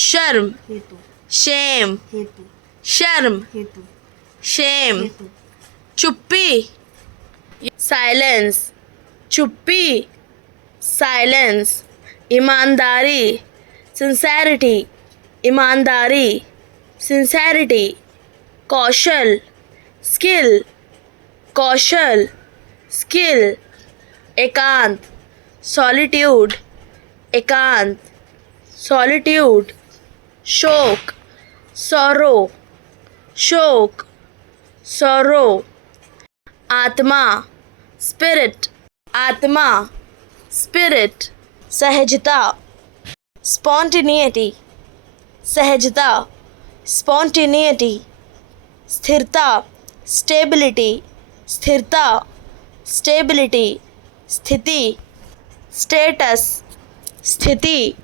शर्म, हेतु, शेम, हेतु, शर्म, हेतु, शेम, हेतु, चुप्पी, साइलेंस, चुप्पी, साइलेंस, ईमानदारी, सिंसेरिटी, ईमानदारी, सिंसेरिटी, कौशल, स्किल, कौशल, स्किल, एकांत, सॉलिट्यूड, एकांत, सॉलिट्यूड, शोक, सौरो, शोक, सौरो, आत्मा, स्पिरिट, आत्मा, स्पिरिट, सहजता, स्पॉन्टेनियटी, सहजता, स्पॉन्टेनियटी, स्थिरता, स्टेबिलिटी, स्थिरता, स्टेबिलिटी, स्थिति, स्टेटस, स्थिति,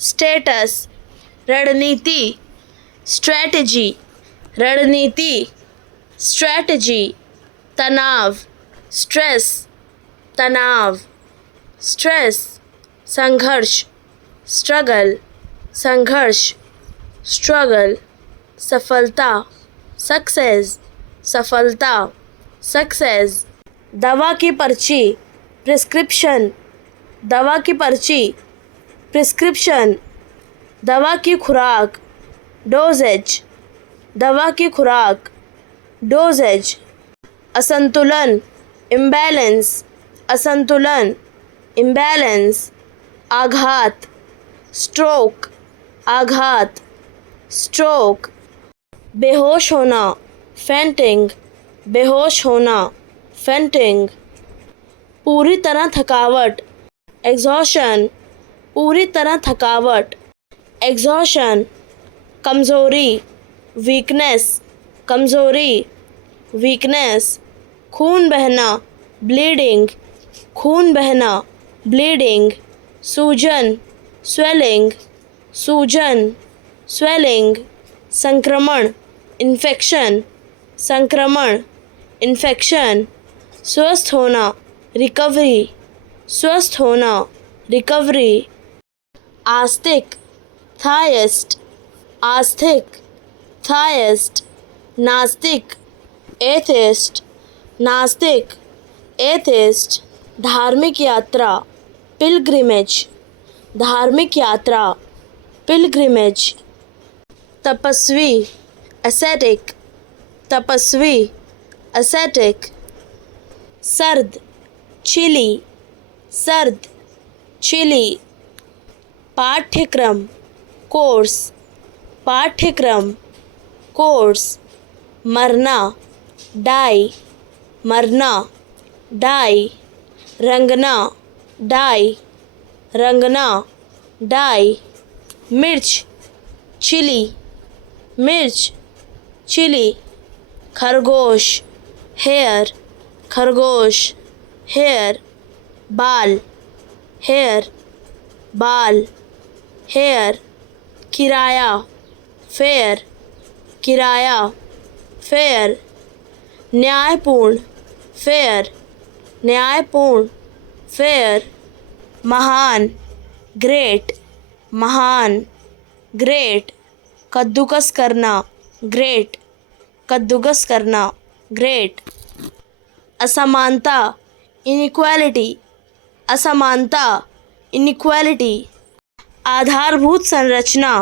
स्टेटस, रणनीति, स्ट्रैटेजी, रणनीति, स्ट्रैटेजी, तनाव, स्ट्रेस, तनाव, स्ट्रेस, संघर्ष, स्ट्रगल, संघर्ष, स्ट्रगल, सफलता, सक्सेस, सफलता, सक्सेस, दवा की पर्ची, प्रिस्क्रिप्शन, दवा की पर्ची, प्रिस्क्रिप्शन, दवा की खुराक, डोजेज, दवा की खुराक, डोजेज, असंतुलन, इम्बैलेंस, असंतुलन, इम्बैलेंस, आघात, स्ट्रोक, आघात, स्ट्रोक, बेहोश होना, फेंटिंग, बेहोश होना, फेंटिंग, पूरी तरह थकावट, एग्जॉशन, पूरी तरह थकावट, एग्जॉशन, कमज़ोरी, वीकनेस, कमज़ोरी, वीकनेस, खून बहना, ब्लीडिंग, खून बहना, ब्लीडिंग, सूजन, स्वेलिंग, सूजन, स्वेलिंग, संक्रमण, इन्फेक्शन, संक्रमण, इन्फेक्शन, स्वस्थ होना, रिकवरी, स्वस्थ होना, रिकवरी, आस्तिक, थाइस्ट, आस्तिक, थाइस्ट, नास्तिक, एथिस्ट, नास्तिक, एथिस्ट, धार्मिक यात्रा, पिलग्रिमेज, धार्मिक यात्रा, पिलग्रिमेज, तपस्वी, एसेटिक, तपस्वी, एसेटिक, सर्द, चिली, सर्द, चिली, पाठ्यक्रम, कोर्स, पाठ्यक्रम, कोर्स, मरना, डाई, मरना, डाई, रंगना, डाई, रंगना, डाई, मिर्च, चिली, मिर्च, चिली, खरगोश, हेयर, खरगोश, हेयर, बाल, हेयर, बाल, हेयर, किराया, फेयर, किराया, फेयर, न्यायपूर्ण, फेयर, न्यायपूर्ण, फेयर, महान, ग्रेट, महान, ग्रेट, कद्दूकस करना, ग्रेट, कद्दूकस करना, ग्रेट, असमानता, इनइक्वालिटी, असमानता, इनइक्वालिटी, आधारभूत संरचना,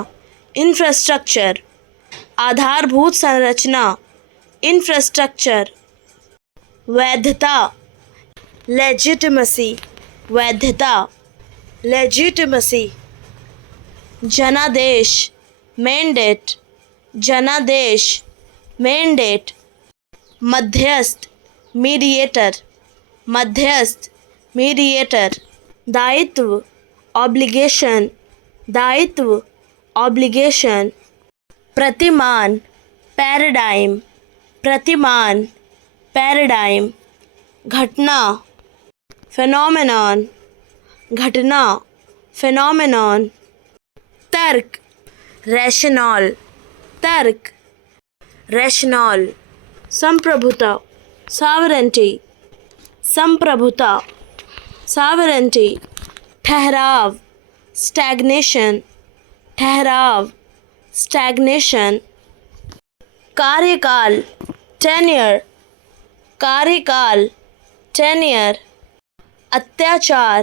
इंफ्रास्ट्रक्चर, आधारभूत संरचना, इंफ्रास्ट्रक्चर, वैधता, लेजिटिमेसी, वैधता, लेजिटिमेसी, जनादेश, मैंडेट, जनादेश, मैंडेट, मध्यस्थ, मीडिएटर, मध्यस्थ, मीडिएटर, दायित्व, ऑब्लिगेशन, दायित्व, ऑब्लिगेशन, प्रतिमान, पैराडाइम, प्रतिमान, पैराडाइम, घटना, फेनोमेनॉन, घटना, फेनोमेनॉन, तर्क, रैशनॉल, तर्क, रैशनॉल, संप्रभुता, सॉवरेंटी, संप्रभुता, सॉवरेंटी, ठहराव, स्टैग्नेशन, ठहराव, स्टैग्नेशन। कार्यकाल, टेन्योर, कार्यकाल, टेन्योर। अत्याचार,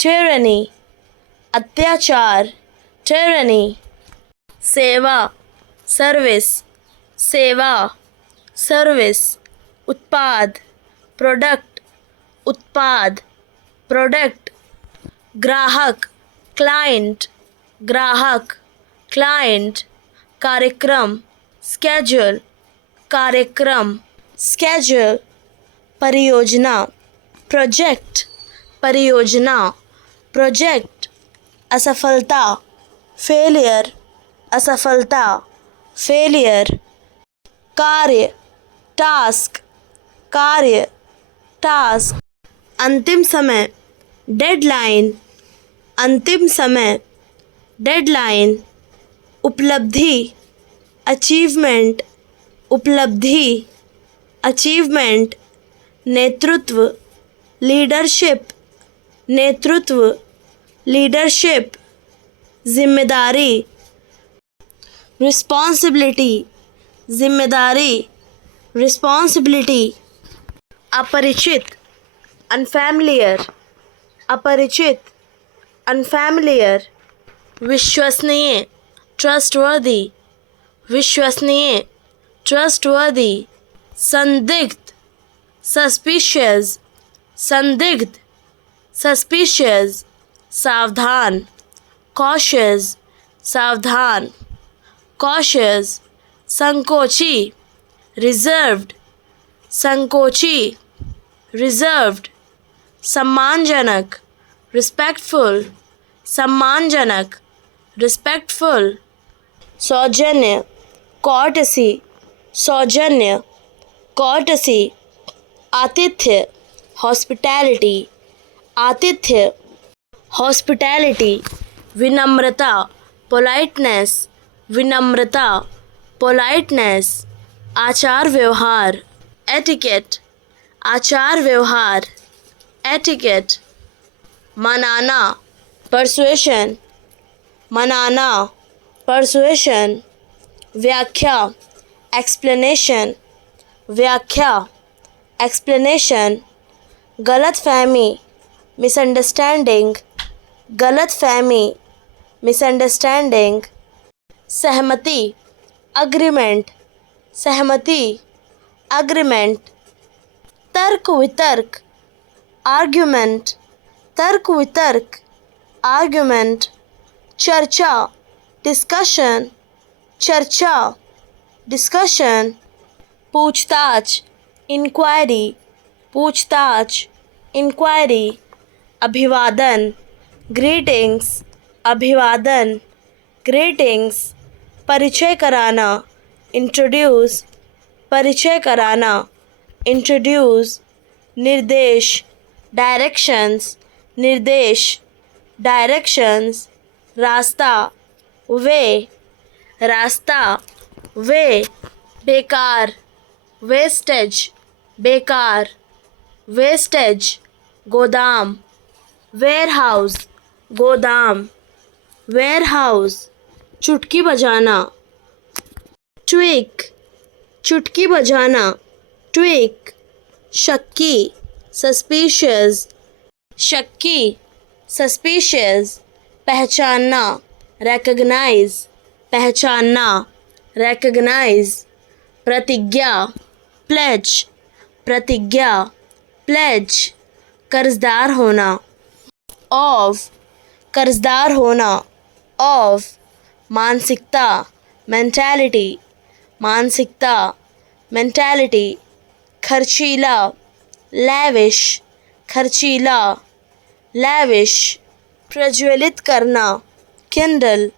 tyranny, अत्याचार, tyranny। सेवा, सर्विस, सेवा, सर्विस। उत्पाद, प्रोडक्ट, उत्पाद, प्रोडक्ट। ग्राहक, क्लाइंट, ग्राहक, क्लाइंट। कार्यक्रम, स्केड्यूल, कार्यक्रम, स्केड्यूल। परियोजना, प्रोजेक्ट, परियोजना, प्रोजेक्ट। असफलता, फेलियर, असफलता, फेलियर। कार्य, टास्क, कार्य, टास्क। अंतिम समय, डेडलाइन, अंतिम समय, डेडलाइन। उपलब्धि, अचीवमेंट, उपलब्धि, अचीवमेंट। नेतृत्व, लीडरशिप, नेतृत्व, लीडरशिप। जिम्मेदारी, रिस्पॉन्सिबिलिटी, जिम्मेदारी, रिस्पॉन्सिबिलिटी। अपरिचित, अनफैमिलियर, अपरिचित, अनफैमिलियर। विश्वसनीय, ट्रस्टवर्दी, विश्वसनीय, ट्रस्टवर्दी। संदिग्ध, सस्पिशियस, संदिग्ध, सस्पिशियस। सावधान, कॉशियस, सावधान, कॉशियस। संकोची, रिजर्व्ड, संकोची, रिजर्व्ड। सम्मानजनक, रिस्पेक्टफुल, सम्मानजनक, रिस्पेक्टफुल। सौजन्य, कॉर्टसी, सौजन्य, कॉर्टसी। आतिथ्य, हॉस्पिटैलिटी, आतिथ्य, हॉस्पिटैलिटी। विनम्रता, पोलाइटनेस, विनम्रता, पोलाइटनेस। आचार व्यवहार, एटिकेट, आचार व्यवहार, एटिकेट। मनाना, परसुएशन, मनाना, परसुएशन। व्याख्या, एक्सप्लेनेशन, व्याख्या, एक्सप्लेनेशन। गलतफहमी, मिसअंडरस्टैंडिंग, गलतफहमी, मिसअंडरस्टैंडिंग। सहमति, अग्रीमेंट, सहमति, अग्रीमेंट। तर्क वितर्क, आर्ग्यूमेंट, तर्क वितर्क, आर्ग्यूमेंट। चर्चा, डिस्कशन, चर्चा, डिस्कशन। पूछताछ, इंक्वायरी, पूछताछ, इंक्वायरी। अभिवादन, ग्रीटिंग्स, अभिवादन, ग्रीटिंग्स। परिचय कराना, इंट्रोड्यूस, परिचय कराना, इंट्रोड्यूस। निर्देश, डायरेक्शंस, निर्देश, डायरेक्शंस। रास्ता, वे, रास्ता, वे। बेकार, वेस्टेज, बेकार, वेस्टेज। गोदाम, वेयरहाउस, गोदाम, वेयरहाउस। चुटकी बजाना, ट्विक, चुटकी बजाना, ट्विक। शक्की, सस्पिशियस, शक्की, सस्पिशियस। पहचानना, रिकॉग्नाइज, पहचानना, रिकॉग्नाइज। प्रतिज्ञा, प्लेज, प्रतिज्ञा, प्लेज। कर्जदार होना, ऑफ, कर्जदार होना, ऑफ। मानसिकता, मेंटालिटी, मानसिकता, मेंटालिटी। खर्चीला, लैविश, खर्चीला, लैविश। प्रज्वलित करना, किंडल,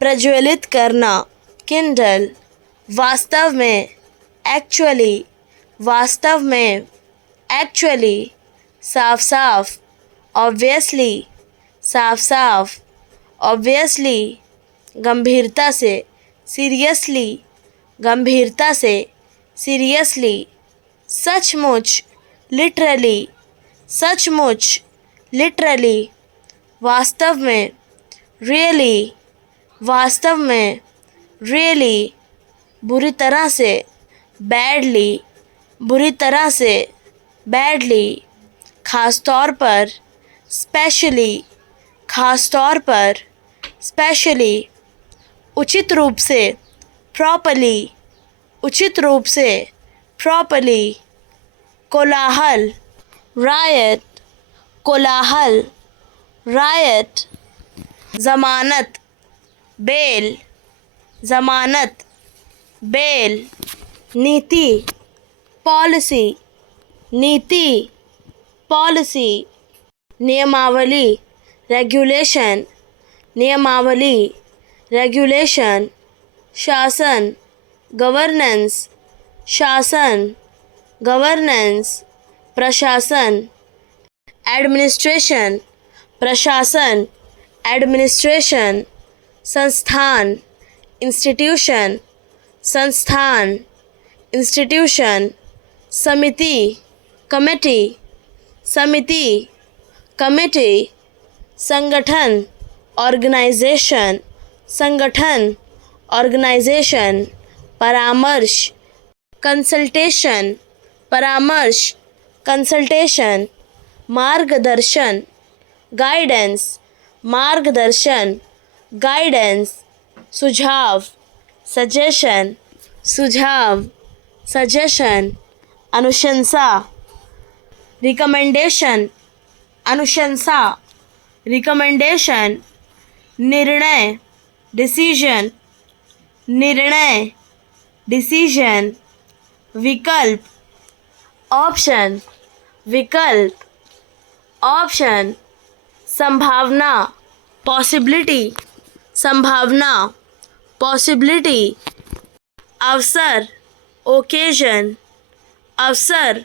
प्रज्वलित करना, किंडल। वास्तव में, एक्चुअली, वास्तव में, एक्चुअली। साफ साफ, ऑब्वियसली, साफ साफ, ऑब्वियसली। गंभीरता से, सीरियसली, गंभीरता से, सीरियसली। सचमुच, लिटरली, सचमुच, लिटरली। वास्तव में, रियली, वास्तव में, रियली, बुरी तरह से, बैडली, बुरी तरह से, बैडली, खास तौर पर, स्पेशली, खास तौर पर, स्पेशली, उचित रूप से, प्रॉपर्ली, उचित रूप से, प्रॉपर्ली, कोलाहल, रायट, कोलाहल, रायट, जमानत, बेल, जमानत, बेल, नीति, पॉलिसी, नीति, पॉलिसी, नियमावली, रेगुलेशन, नियमावली, रेगुलेशन, शासन, गवर्नेंस, शासन, गवर्नेंस, प्रशासन, एडमिनिस्ट्रेशन, प्रशासन, एडमिनिस्ट्रेशन, संस्थान, इंस्टीट्यूशन, संस्थान, इंस्टीट्यूशन, समिति, कमेटी, समिति, कमेटी, संगठन, ऑर्गेनाइजेशन, संगठन, ऑर्गेनाइजेशन, परामर्श, कंसल्टेशन, परामर्श, कंसल्टेशन, मार्गदर्शन, गाइडेंस, मार्गदर्शन, गाइडेंस, सुझाव, सजेशन, सुझाव, सजेशन, अनुशंसा, रिकमेंडेशन, अनुशंसा, रिकमेंडेशन, निर्णय, डिसीजन, निर्णय, डिसीजन, विकल्प, ऑप्शन, विकल्प, ऑप्शन, संभावना, पॉसिबिलिटी, संभावना, पॉसिबिलिटी, अवसर, ओकेजन, अवसर,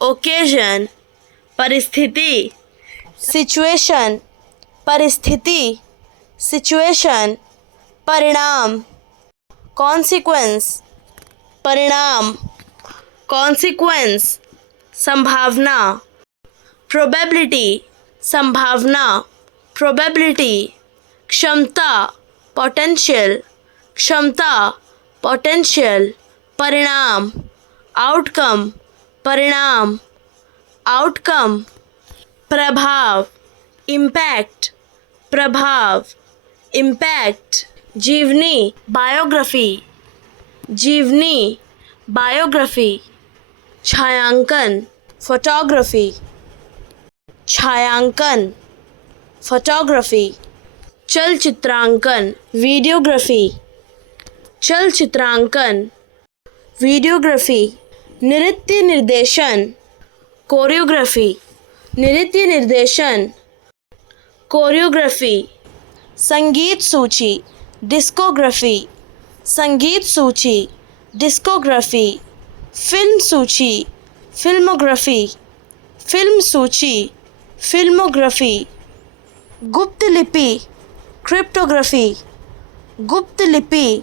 ओकेजन, परिस्थिति, सिचुएशन, परिस्थिति, सिचुएशन, परिणाम, कॉन्सिक्वेंस, परिणाम, कॉन्सिक्वेंस, संभावना, प्रोबेबिलिटी, संभावना, प्रोबेबिलिटी, क्षमता, पोटेंशियल, क्षमता, पोटेंशियल, परिणाम, आउटकम, परिणाम, आउटकम, प्रभाव, इम्पैक्ट, प्रभाव, इम्पैक्ट, जीवनी, बायोग्राफी, जीवनी, बायोग्राफी, छायांकन, फोटोग्राफी, छायांकन, फोटोग्राफी, चलचित्रांकन, वीडियोग्राफी, चलचित्रांकन, वीडियोग्राफी, नृत्य निर्देशन, कोरियोग्राफी, नृत्य निर्देशन, कोरियोग्राफी, संगीत सूची, डिस्कोग्राफी, संगीत सूची, डिस्कोग्राफी, फिल्म सूची, फिल्मोग्राफी, फिल्म सूची, फिल्मोग्राफी, गुप्त लिपि, क्रिप्टोग्राफी, गुप्त लिपि,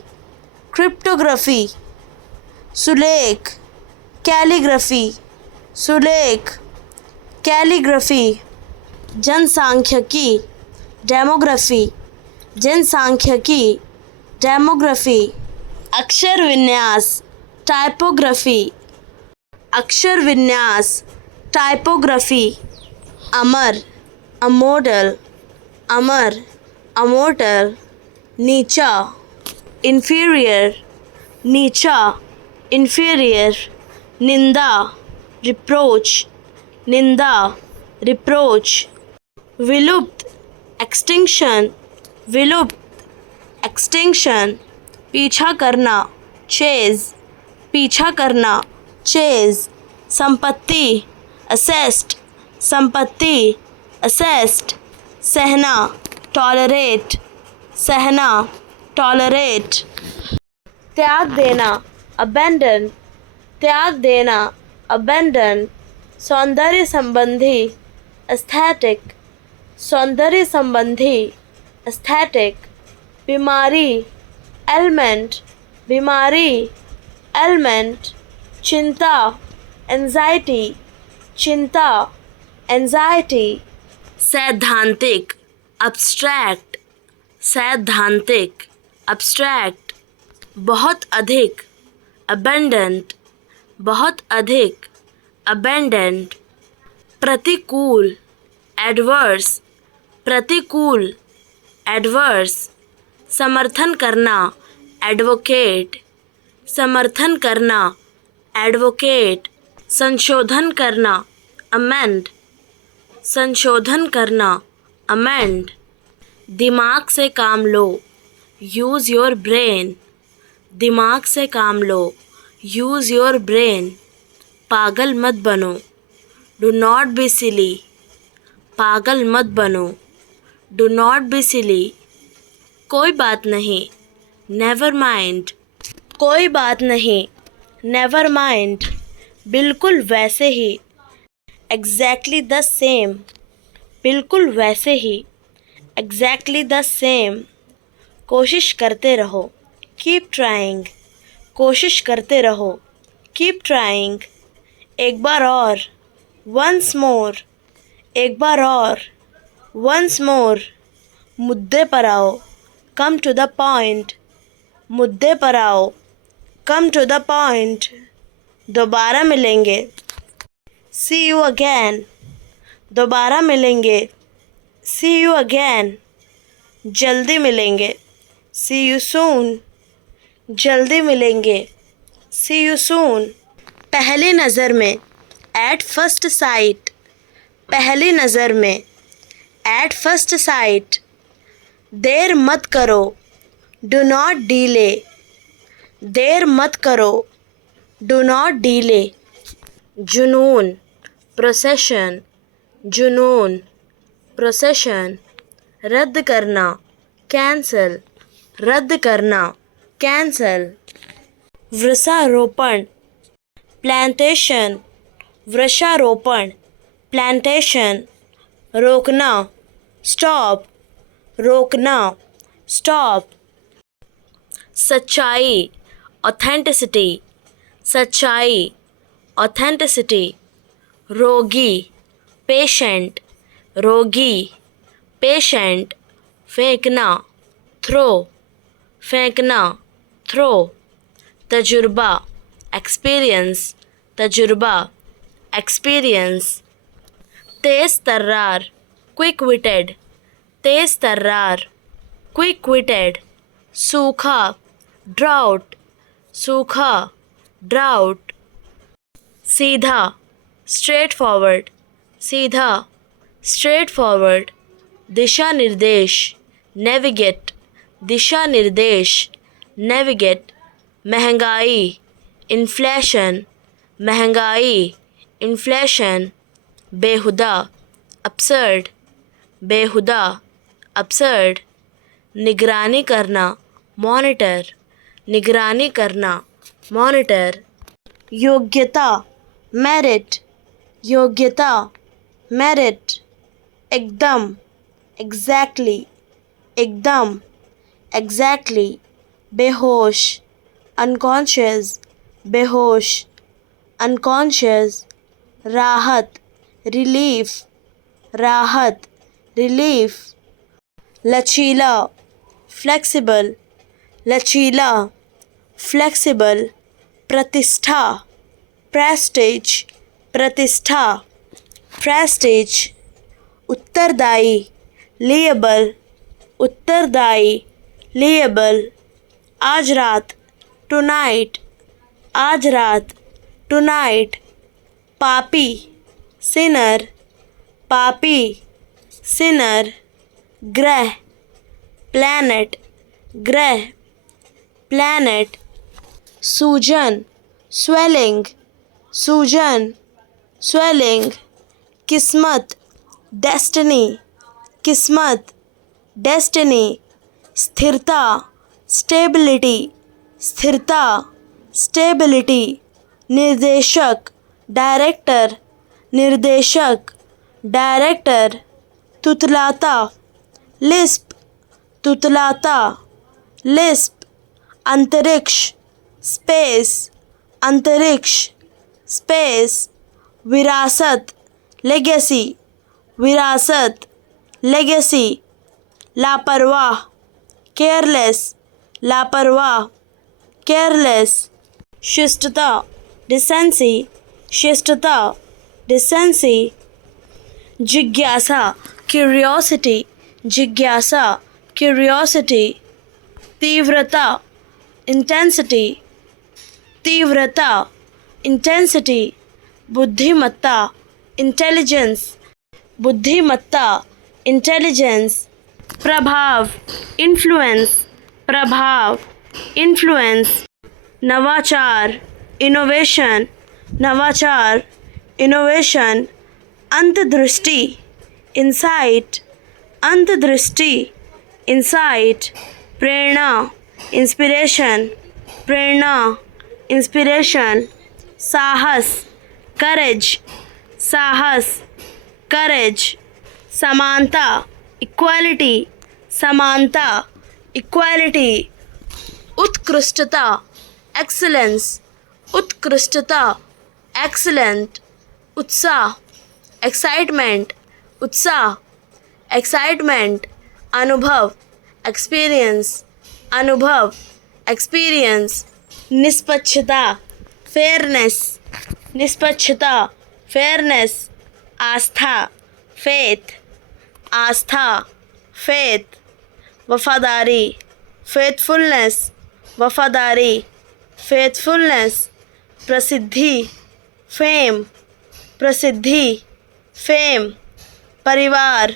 क्रिप्टोग्राफी, सुलेख, कैलीग्राफी, सुलेख, कैलीग्राफी, जनसांख्यिकी, डेमोग्राफी, जनसांख्यिकी, डेमोग्राफी, अक्षर विन्यास, टाइपोग्राफी, अक्षर विन्यास, टाइपोग्राफी, अमर, अमोडल, अमर, अमोटल, नीचा, इन्फीरियर, नीचा, इन्फीरियर, निंदा, रिप्रोच, निंदा, रिप्रोच, विलुप्त, एक्सटिंक्शन, विलुप्त, एक्सटिंक्शन, पीछा करना, चेज, पीछा करना, चेज, संपत्ति, असेस्ट, संपत्ति, असेस्ट, सहना, टॉलरेट, सहना, टॉलरेट, त्याग देना, अबेंडन, त्याग देना, अबेंडन, सौंदर्य संबंधी, एस्थेटिक, सौंदर्य संबंधी, एस्थेटिक, बीमारी, एलमेंट, बीमारी, एलमेंट, चिंता, एंजाइटी, चिंता, एंजाइटी, सैद्धांतिक, अब्स्ट्रैक्ट, सैद्धांतिक, abstract, बहुत अधिक, abundant, बहुत अधिक, abundant, प्रतिकूल, adverse, प्रतिकूल, adverse, समर्थन करना, advocate, समर्थन करना, advocate, संशोधन करना, amend, संशोधन करना, amend, दिमाग से काम लो, use your brain, दिमाग से काम लो, use your brain, पागल मत बनो, do not be silly, पागल मत बनो, do not be silly, कोई बात नहीं, never mind, कोई बात नहीं, never mind, बिल्कुल वैसे ही, exactly the same, बिल्कुल वैसे ही, exactly the same, कोशिश करते रहो, keep trying, कोशिश करते रहो, keep trying, एक बार और, once more, एक बार और, once more, मुद्दे पर आओ, come to the point, मुद्दे पर आओ, come to the point, दोबारा मिलेंगे, see you again, दोबारा मिलेंगे, see you again, जल्दी मिलेंगे, see you soon, जल्दी मिलेंगे, see you soon, पहली नज़र में, at first sight, पहली नज़र में, at first sight, देर मत करो, do not delay, देर मत करो, do not delay, जुनून, procession, जुनून, procession, रद्द करना, cancel, रद्द करना, cancel, वृक्षारोपण, plantation, वृक्षारोपण, plantation, रोकना, stop, रोकना, stop, सच्चाई, authenticity, सच्चाई, authenticity, रोगी, patient, रोगी, patient, फेंकना, throw, फेंकना, throw, तजुर्बा, experience, तजुर्बा, experience, तेज तर्रार, quick witted, तेज तर्रार, quick witted, सूखा, drought, सूखा, drought, सीधा, straight forward, सीधा, straight forward, दिशा निर्देश, navigate, दिशा निर्देश, navigate, महंगाई, inflation, महंगाई, inflation, बेहुदा, absurd, बेहुदा, absurd, निगरानी करना, monitor, निगरानी करना, monitor, योग्यता, merit, योग्यता, merit, एकदम, exactly, एकदम, exactly, बेहोश, unconscious, बेहोश, unconscious, राहत, relief, राहत, relief, लचीला, flexible, लचीला, flexible, प्रतिष्ठा, prestige, प्रतिष्ठा, prestige, उत्तरदायी, liable, उत्तरदायी, liable, आज रात, tonight, आज रात, tonight, पापी, sinner, पापी, sinner, ग्रह, planet, ग्रह, planet, सूजन, swelling, सूजन, swelling, किस्मत, destiny, किस्मत, destiny, स्थिरता, stability, स्थिरता, stability, निर्देशक, डायरेक्टर, निर्देशक, डायरेक्टर, तुतलाता, लिस्प, तुतलाता, लिस्प, अंतरिक्ष, स्पेस, अंतरिक्ष, स्पेस, विरासत, लेगेसी, विरासत, लेगेसी, लापरवाह, केयरलेस, लापरवाह, केयरलेस, शिष्टता, डिसेंसी, शिष्टता, डिसेंसी, जिज्ञासा, क्यूरियोसिटी, जिज्ञासा, क्यूरियोसिटी, तीव्रता, इंटेंसिटी, तीव्रता, इंटेंसिटी, बुद्धिमत्ता, इंटेलिजेंस, बुद्धिमत्ता, इंटेलिजेंस, प्रभाव, इन्फ्लुएंस, प्रभाव, इन्फ्लुएंस, नवाचार, इनोवेशन, नवाचार, इनोवेशन, अंतर्दृष्टि, इंसाइट, अंतर्दृष्टि, इंसाइट, प्रेरणा, इंस्पिरेशन, प्रेरणा, इंस्पिरेशन, साहस, करेज, साहस, करेज, समानता, इक्वालिटी, समानता, इक्वालिटी, उत्कृष्टता, एक्सीलेंस, उत्कृष्टता, एक्सीलेंट, उत्साह, एक्साइटमेंट, उत्साह, एक्साइटमेंट, अनुभव, एक्सपीरियंस, अनुभव, एक्सपीरियंस, निष्पक्षता, फेयरनेस, निष्पक्षता, फेयरनेस, आस्था, फेथ, आस्था, फेथ, वफादारी, फेथफुलनेस, वफादारी, फेथफुलनेस, प्रसिद्धि, फेम, प्रसिद्धि, फेम, परिवार,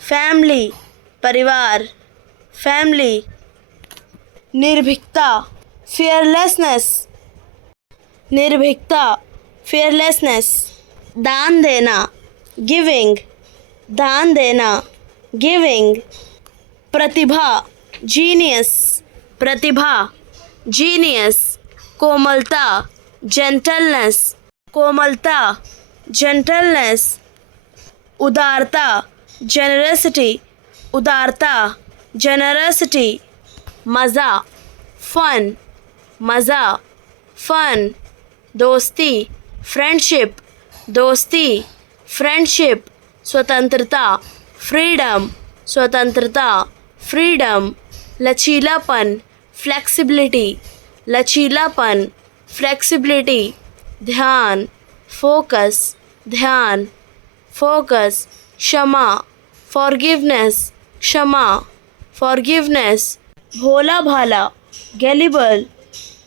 फैमिली, परिवार, फैमिली, निर्भीकता, फियरलेसनेस, निर्भीकता, फियरलेसनेस, दान देना, गिविंग, दान देना, गिविंग, प्रतिभा, जीनियस, प्रतिभा, जीनियस, कोमलता, जेंटलनेस, कोमलता, जेंटलनेस, उदारता, जेनरसिटी, उदारता, जेनरसिटी, मज़ा, फन, मज़ा, फन, दोस्ती, फ्रेंडशिप, दोस्ती, फ्रेंडशिप, स्वतंत्रता, फ्रीडम, स्वतंत्रता, फ्रीडम, लचीलापन, फ्लेक्सिबिलिटी, लचीलापन, फ्लेक्सिबिलिटी, ध्यान, फोकस, ध्यान, फोकस, क्षमा, फॉरगिवनेस, क्षमा, फॉरगिवनेस, भोला भाला, गैलिबल,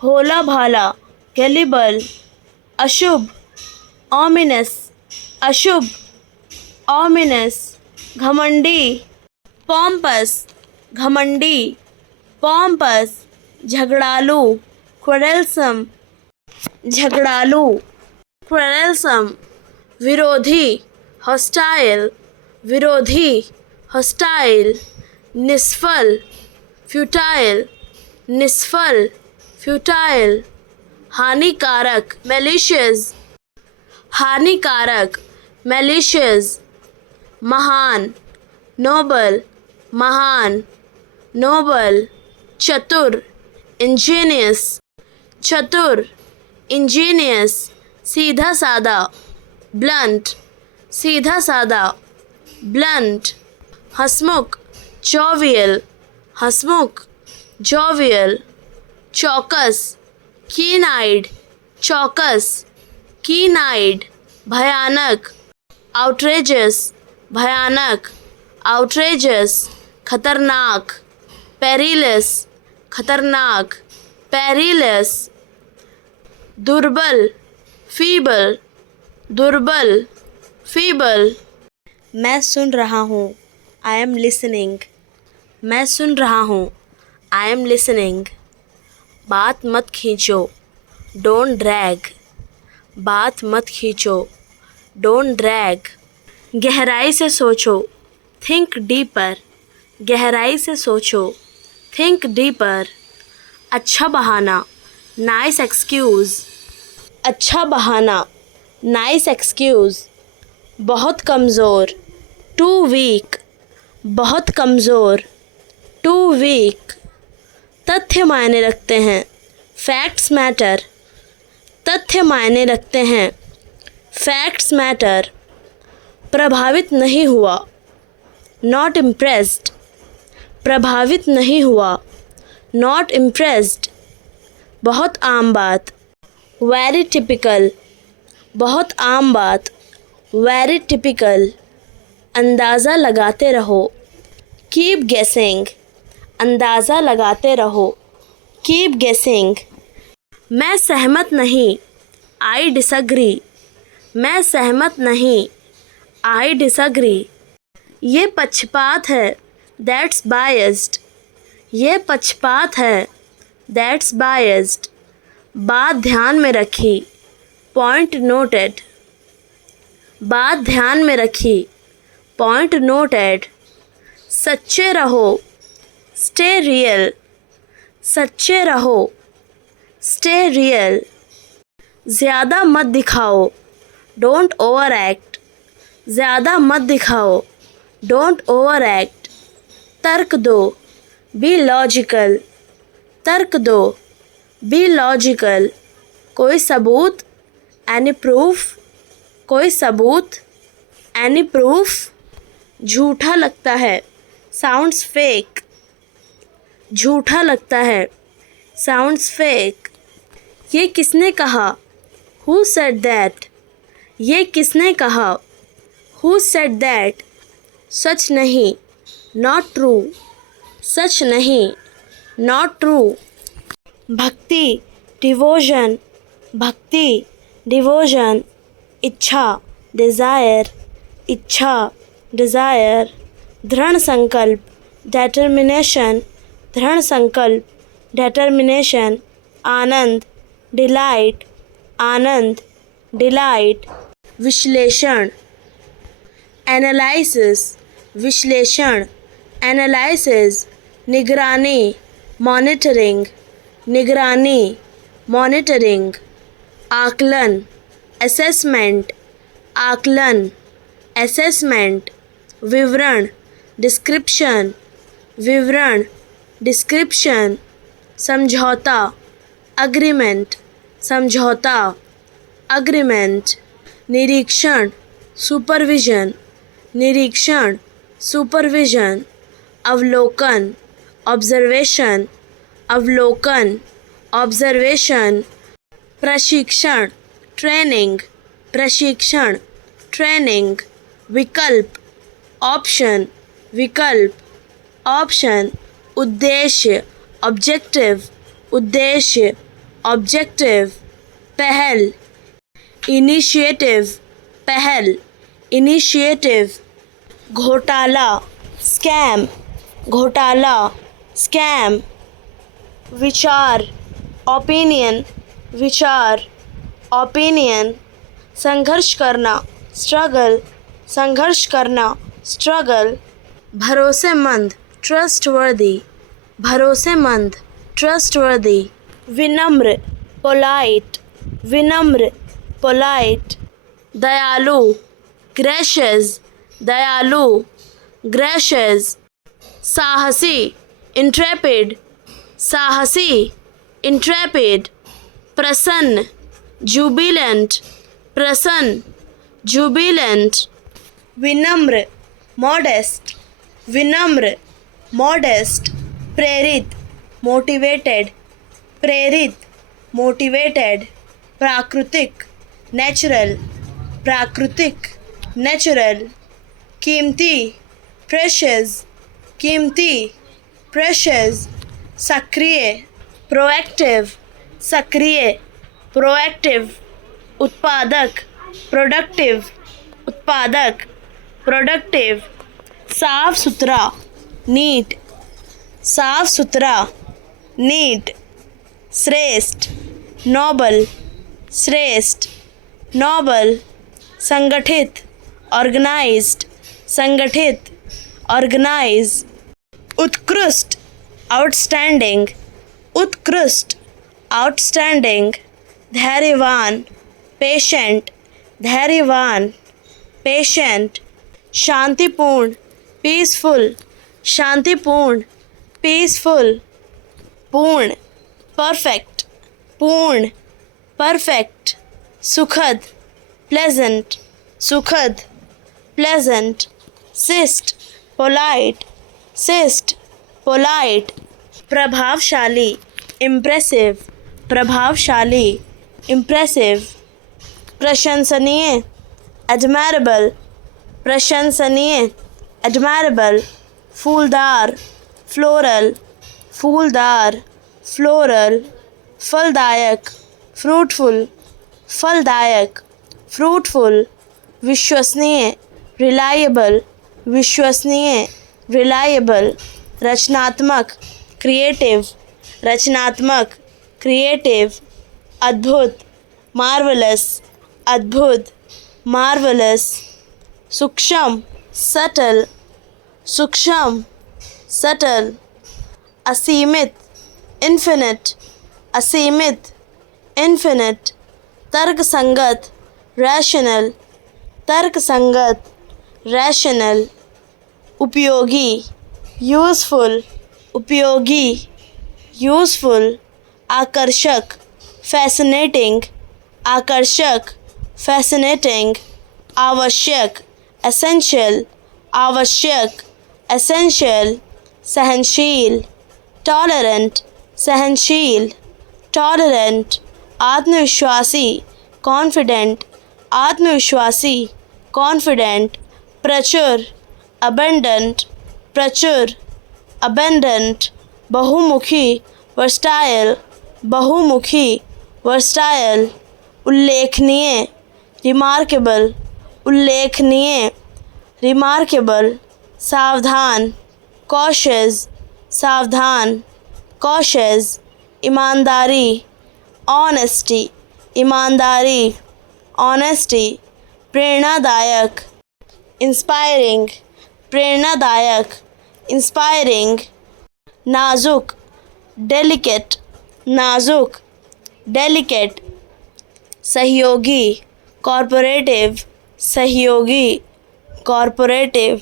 भोला भाला, गैलिबल, अशुभ, ऑमिनस, अशुभ, ऑमिनस, घमंडी, पॉम्पस, घमंडी, पॉम्पस, झगड़ालू, क्वेरलसम, झगड़ालू, क्वेरलसम, विरोधी, हॉस्टाइल, विरोधी, हॉस्टाइल, निष्फल, फ्यूटाइल, निष्फल, फ्यूटाइल, हानिकारक, मैलिशियस, हानिकारक, मैलिशियस, महान, नोबल, महान, नोबल, चतुर, इंजीनियस, चतुर, इंजीनियस, सीधा सादा, ब्लंट, सीधा सादा, ब्लंट, हंसमुख, जोवियल, हंसमुख, जोवियल, चौकस, कीन आइड, चौकस, कीन आइड, भयानक, आउटरेजस, भयानक, आउटरेजस, खतरनाक, पेरिलस, खतरनाक, पेरिलस, दुर्बल, फीबल, दुर्बल, फीबल, मैं सुन रहा हूँ, आई एम लिसनिंग, मैं सुन रहा हूँ, आई एम लिसनिंग, बात मत खींचो, डोंट ड्रैग, बात मत खींचो, डोंट ड्रैग, गहराई से सोचो, थिंक डीपर, गहराई से सोचो, थिंक डीपर, अच्छा बहाना, नाइस एक्सक्यूज़, अच्छा बहाना, नाइस एक्सक्यूज़, बहुत कमज़ोर, टू वीक, बहुत कमज़ोर, टू वीक, तथ्य मायने रखते हैं, फैक्ट्स मैटर, तथ्य मायने रखते हैं, फैक्ट्स मैटर, प्रभावित नहीं हुआ, नॉट इम्प्रेस्ड, प्रभावित नहीं हुआ, नॉट इम्प्रेस्ड, बहुत आम बात, वेरी टिपिकल, बहुत आम बात, वेरी टिपिकल, अंदाज़ा लगाते रहो, कीप गेसिंग, अंदाज़ा लगाते रहो, कीप गेसिंग, मैं सहमत नहीं, आई डिसएग्री, मैं सहमत नहीं, आई डिसएग्री, ये पक्षपात है, दैट्स बायस्ड, ये पक्षपात है, दैट्स बायस्ड, बात ध्यान में रखी, पॉइंट नोटेड, बात ध्यान में रखी, पॉइंट नोटेड, सच्चे रहो, स्टे रियल, सच्चे रहो, स्टे रियल, ज़्यादा मत दिखाओ, डोंट ओवर एक्ट, ज़्यादा मत दिखाओ, डोंट ओवर एक्ट, तर्क दो, बी लॉजिकल, तर्क दो, बी लॉजिकल, कोई सबूत, एनी प्रूफ, कोई सबूत, एनी प्रूफ, झूठा लगता है, साउंड्स फेक, झूठा लगता है, साउंड्स फेक, ये किसने कहा, हु सेड दैट, ये किसने कहा, हु सेड दैट, सच नहीं, नॉट ट्रू, सच नहीं, नॉट ट्रू, भक्ति, डिवोशन, भक्ति, डिवोशन, इच्छा, डिज़ायर, इच्छा, डिज़ायर, दृढ़ संकल्प, डेटर्मिनेशन, दृढ़ संकल्प, डेटर्मिनेशन, आनंद, डिलाइट, आनंद, डिलाइट, विश्लेषण, एनालिसिस, विश्लेषण, एनालिसिस, निगरानी, मॉनिटरिंग, निगरानी, मॉनिटरिंग, आकलन, असेसमेंट, आकलन, असेसमेंट, विवरण, डिस्क्रिप्शन, विवरण, डिस्क्रिप्शन, समझौता, अग्रीमेंट, समझौता, अग्रीमेंट, निरीक्षण, सुपरविजन, निरीक्षण, सुपरविजन, अवलोकन, ऑब्जर्वेशन, अवलोकन, ऑब्जर्वेशन, प्रशिक्षण, ट्रेनिंग, प्रशिक्षण, ट्रेनिंग, विकल्प, ऑप्शन, विकल्प, ऑप्शन, उद्देश्य, ऑब्जेक्टिव, उद्देश्य, ऑब्जेक्टिव, पहल, इनिशिएटिव, पहल, इनिशिएटिव, घोटाला, स्कैम, घोटाला, स्कैम, विचार, ओपिनियन, विचार, ओपिनियन, संघर्ष करना, स्ट्रगल, संघर्ष करना, स्ट्रगल, भरोसेमंद, ट्रस्टवर्दी, भरोसेमंद, ट्रस्टवर्दी, विनम्र, पोलाइट, विनम्र, पोलाइट, दयालु, ग्रेशियस, दयालु, ग्रेशियस, साहसी, इंट्रेपिड, साहसी, इंट्रेपिड, प्रसन्न, जुबिलेंट, प्रसन्न, जुबिलेंट, विनम्र, मॉडेस्ट, विनम्र, मॉडेस्ट, प्रेरित, मोटिवेटेड, प्रेरित, मोटिवेटेड, प्राकृतिक, नेचुरल, प्राकृतिक, नेचुरल, कीमती, प्रेशियस, कीमती, प्रेशियस, सक्रिय, प्रोएक्टिव, सक्रिय, प्रोएक्टिव, उत्पादक, प्रोडक्टिव, उत्पादक, प्रोडक्टिव, साफ सुथरा, नीट, साफ सुथरा, नीट, श्रेष्ठ, नोबल, श्रेष्ठ, नोबल, संगठित, ऑर्गेनाइज्ड, संगठित, ऑर्गेनाइज, उत्कृष्ट, आउटस्टैंडिंग, उत्कृष्ट, आउटस्टैंडिंग, धैर्यवान, पेशेंट, धैर्यवान, पेशेंट, शांतिपूर्ण, पीसफुल, शांतिपूर्ण, पीसफुल, पूर्ण, परफेक्ट, पूर्ण, परफेक्ट, सुखद, प्लेजेंट, सुखद, प्लेजेंट, शिष्ट, पोलाइट, शिष्ट, पोलाइट, प्रभावशाली, इम्प्रेसिव, प्रभावशाली, इम्प्रेसिव, प्रशंसनीय, एडमायरेबल, प्रशंसनीय, एडमायरेबल, फूलदार, फ्लोरल, फूलदार, फ्लोरल, फलदायक, फ्रूटफुल, फलदायक, फ्रूटफुल, विश्वसनीय, रिलायबल, विश्वसनीय, रिलायबल, रचनात्मक, क्रिएटिव, रचनात्मक, क्रिएटिव, अद्भुत, मार्वलस, अद्भुत, मार्वलस, सूक्ष्म, सटल, सूक्ष्म, सटल, असीमित, इन्फिनिट, असीमित, इन्फिनिट, तर्कसंगत, रैशनल, तर्कसंगत, रैशनल, उपयोगी, यूज़फुल, उपयोगी, यूज़फुल, आकर्षक, फैसिनेटिंग, आकर्षक, फैसिनेटिंग, आवश्यक, एसेंशियल, आवश्यक, एसेंशियल, सहनशील, टॉलरेंट, सहनशील, टॉलरेंट, आत्मविश्वासी, कॉन्फिडेंट, आत्मविश्वासी, कॉन्फिडेंट, प्रचुर, अबंडेंट, प्रचुर, अबंडेंट, बहुमुखी, वर्सटाइल, बहुमुखी, वर्सटाइल, उल्लेखनीय, रिमार्केबल, उल्लेखनीय, रिमार्केबल, सावधान, कॉशियस, सावधान, कॉशियस, ईमानदारी, ऑनेस्टी, ईमानदारी, ऑनेस्टी, प्रेरणादायक, इंस्पायरिंग, प्रेरणादायक, इंस्पायरिंग, नाजुक, डेलिकेट, नाजुक, डेलिकेट, सहयोगी, कॉरपोरेटिव, सहयोगी, कॉरपोरेटिव,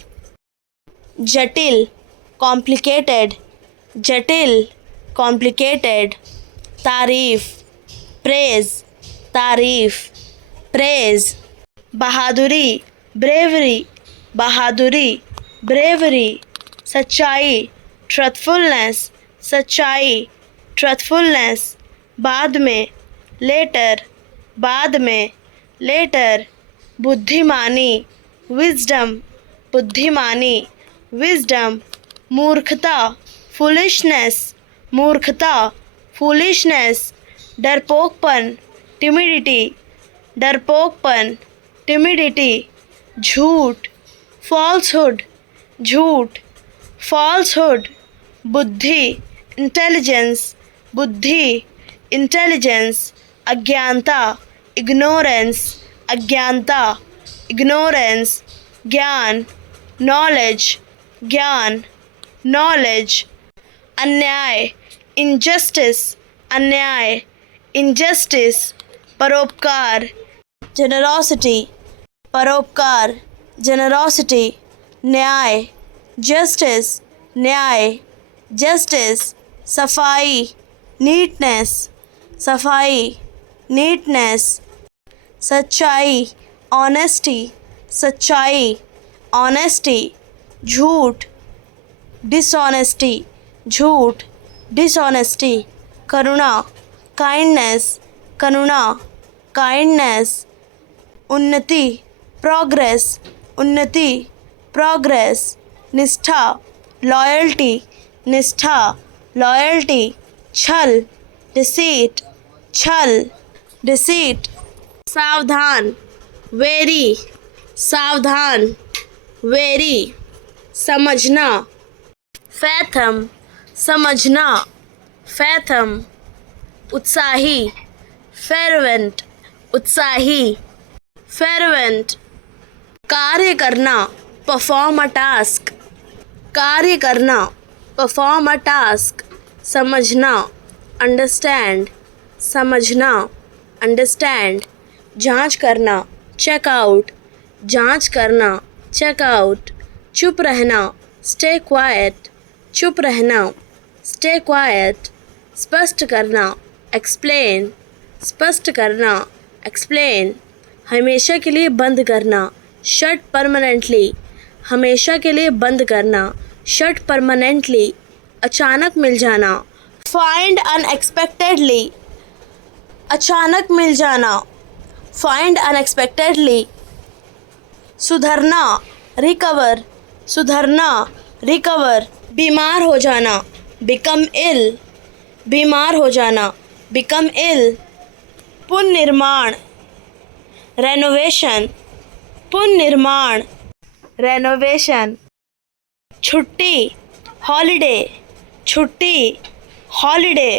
जटिल, कॉम्प्लिकेटेड, जटिल, कॉम्प्लिकेटेड, तारीफ, प्रेज, तारीफ, प्रेज, बहादुरी, ब्रेवरी, बहादुरी, ब्रेवरी, सच्चाई, ट्रथफुलनेस, सच्चाई, ट्रथफुलनेस, बाद में, लेटर, बाद में, लेटर, बुद्धिमानी, विजडम, बुद्धिमानी, विजडम, मूर्खता, फुलिशनेस, मूर्खता, फुलिशनेस, डरपोकपन, टिमिडिटी, डरपोकपन, टिमिडिटी, झूठ, फॉल्सहुड, झूठ, फॉल्सहुड, बुद्धि, इंटेलिजेंस, बुद्धि, इंटेलिजेंस, अज्ञानता, इग्नोरेंस, अज्ञानता, इग्नोरेंस, ज्ञान, नॉलेज, ज्ञान, नॉलेज, अन्याय, इनजस्टिस, अन्याय, इनजस्टिस, परोपकार, जेनरोसिटी, परोपकार, जेनरोसिटी, न्याय, जस्टिस, न्याय, जस्टिस, सफाई, नीटनेस, सफाई, नीटनेस, सच्चाई, ऑनेस्टी, सच्चाई, ऑनेस्टी, झूठ, डिसऑनेस्टी, झूठ, डिसऑनेस्टी, करुणा, काइंडनेस, करुणा, काइंडनेस, उन्नति, प्रोग्रेस, उन्नति, प्रोग्रेस, निष्ठा, लॉयल्टी, निष्ठा, लॉयल्टी, छल, डिसीट, छल, डिसीट, सावधान, वेरी, सावधान, वेरी, समझना, फैथम, समझना, फैथम, उत्साही, फेरवेंट, उत्साही, फेरवेंट, कार्य करना, परफॉर्म अ टास्क, कार्य करना, परफॉर्म अ टास्क, समझना, अंडरस्टैंड, समझना, अंडरस्टैंड, जांच करना, चेकआउट, जांच करना, चेकआउट, चुप रहना, स्टे क्वाइट, चुप रहना, स्टे क्वाइट, स्पष्ट करना, एक्सप्लेन, स्पष्ट करना, एक्सप्लेन, हमेशा के लिए बंद करना, शट परमानेंटली, हमेशा के लिए बंद करना, शट परमानेंटली, अचानक मिल जाना, फाइंड अनएक्सपेक्टेडली, अचानक मिल जाना, फाइंड अनएक्सपेक्टेडली, सुधरना, रिकवर, सुधरना, रिकवर, बीमार हो जाना, बिकम इल, बीमार हो जाना, बिकम इल, पुनर्निर्माण, रेनोवेशन, पुनर्निर्माण, रेनोवेशन, छुट्टी, हॉलिडे, छुट्टी, हॉलिडे,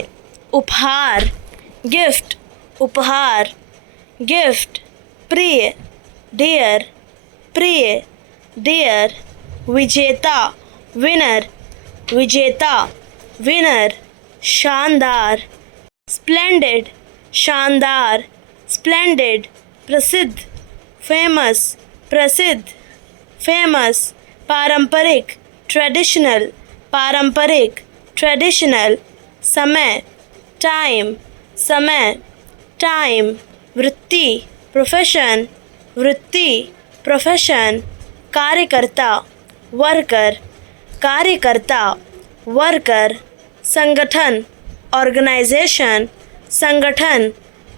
उपहार, गिफ्ट, उपहार, गिफ्ट, प्रिय, डियर, प्रिय, डियर, विजेता, विनर, विजेता, विनर, शानदार, स्प्लेंडेड, शानदार, स्प्लेंडेड, प्रसिद्ध, फेमस, प्रसिद्ध, फेमस, पारंपरिक, ट्रेडिशनल, पारंपरिक, ट्रेडिशनल, समय, टाइम, समय, टाइम, वृत्ति, प्रोफेशन, वृत्ति, प्रोफेशन, कार्यकर्ता, वर्कर, कार्यकर्ता, वर्कर, संगठन, ऑर्गेनाइजेशन, संगठन,